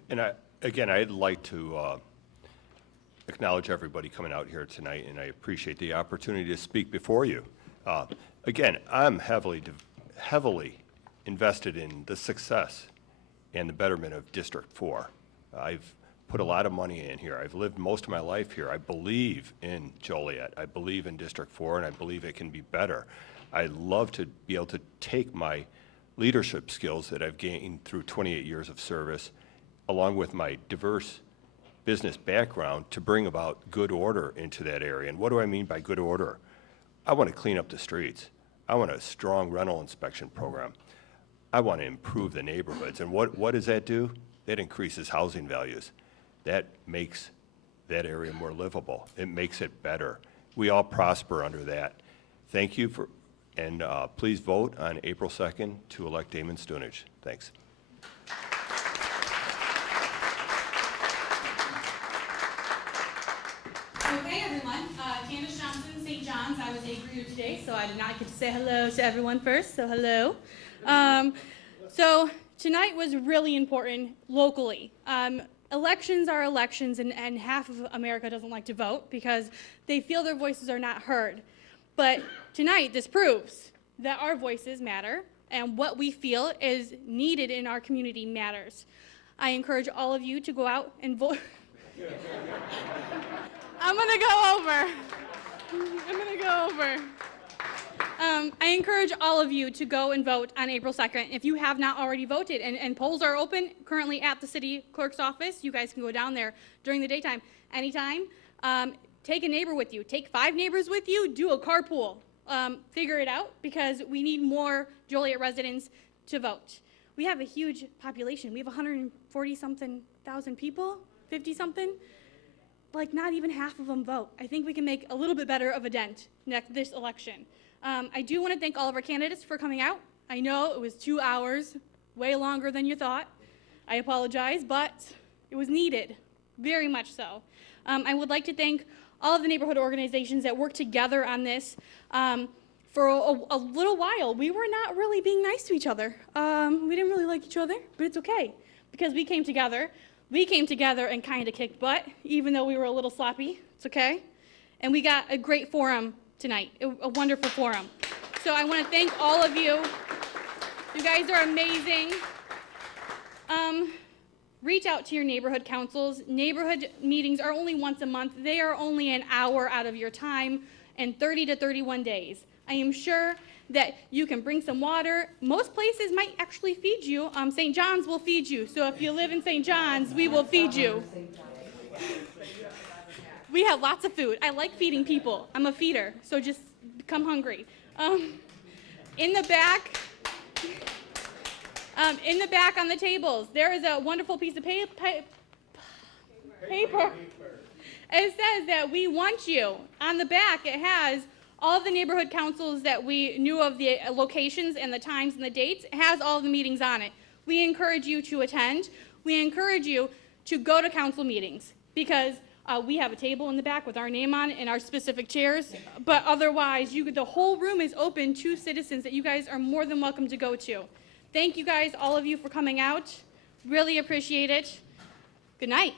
And again, I'd like to acknowledge everybody coming out here tonight, and I appreciate the opportunity to speak before you. Again, I'm heavily invested in the success and the betterment of District 4. I've put a lot of money in here. I've lived most of my life here. I believe in Joliet. I believe in District 4, and I believe it can be better. I love to be able to take my leadership skills that I've gained through 28 years of service, along with my diverse business background, to bring about good order into that area. And what do I mean by good order? I want to clean up the streets. I want a strong rental inspection program. I want to improve the neighborhoods. And what does that do? That increases housing values. That makes that area more livable. It makes it better. We all prosper under that. Thank you for, and please vote on April 2nd to elect Damon Stunich. Thanks. Okay, everyone. Candace Johnson, St. John's. I was a greeter today, so I did not get to say hello to everyone first, so hello. So tonight was really important locally. Elections are elections, and half of America doesn't like to vote because they feel their voices are not heard. But tonight, this proves that our voices matter, and what we feel is needed in our community matters. I encourage all of you to go out and vote. I'm gonna go over. I encourage all of you to go and vote on April 2nd. If you have not already voted, and polls are open currently at the city clerk's office. You guys can go down there during the daytime, anytime. Take a neighbor with you. Take 5 neighbors with you. Do a carpool. Figure it out, because we need more Joliet residents to vote. We have a huge population. We have 140-something thousand people, 50-something. Like, not even half of them vote. I think we can make a little bit better of a dent this election. I do want to thank all of our candidates for coming out. I know it was 2 hours, way longer than you thought. I apologize, but it was needed, very much so. I would like to thank all of the neighborhood organizations that worked together on this. For a little while, we were not really being nice to each other. We didn't really like each other, but it's okay, because we came together. We came together and kind of kicked butt, even though we were a little sloppy. It's okay. And we got a great forum tonight, a wonderful forum. So I want to thank all of you. You guys are amazing. Reach out to your neighborhood councils. Neighborhood meetings are only once a month. They are only an hour out of your time and 30 to 31 days. I am sure that you can bring some water. Most places might actually feed you. St. John's will feed you. So if you live in St. John's, we will feed you. We have lots of food. I like feeding people. I'm a feeder, so just come hungry. In the back on the tables, there is a wonderful piece of paper. It says that we want you. On the back, it has all of the neighborhood councils that we knew of, the locations and the times and the dates. It has all of the meetings on it. We encourage you to attend. We encourage you to go to council meetings, because we have a table in the back with our name on it and our specific chairs, but otherwise, the whole room is open to citizens that you guys are more than welcome to go to. Thank you guys, all of you, for coming out. Really appreciate it. Good night.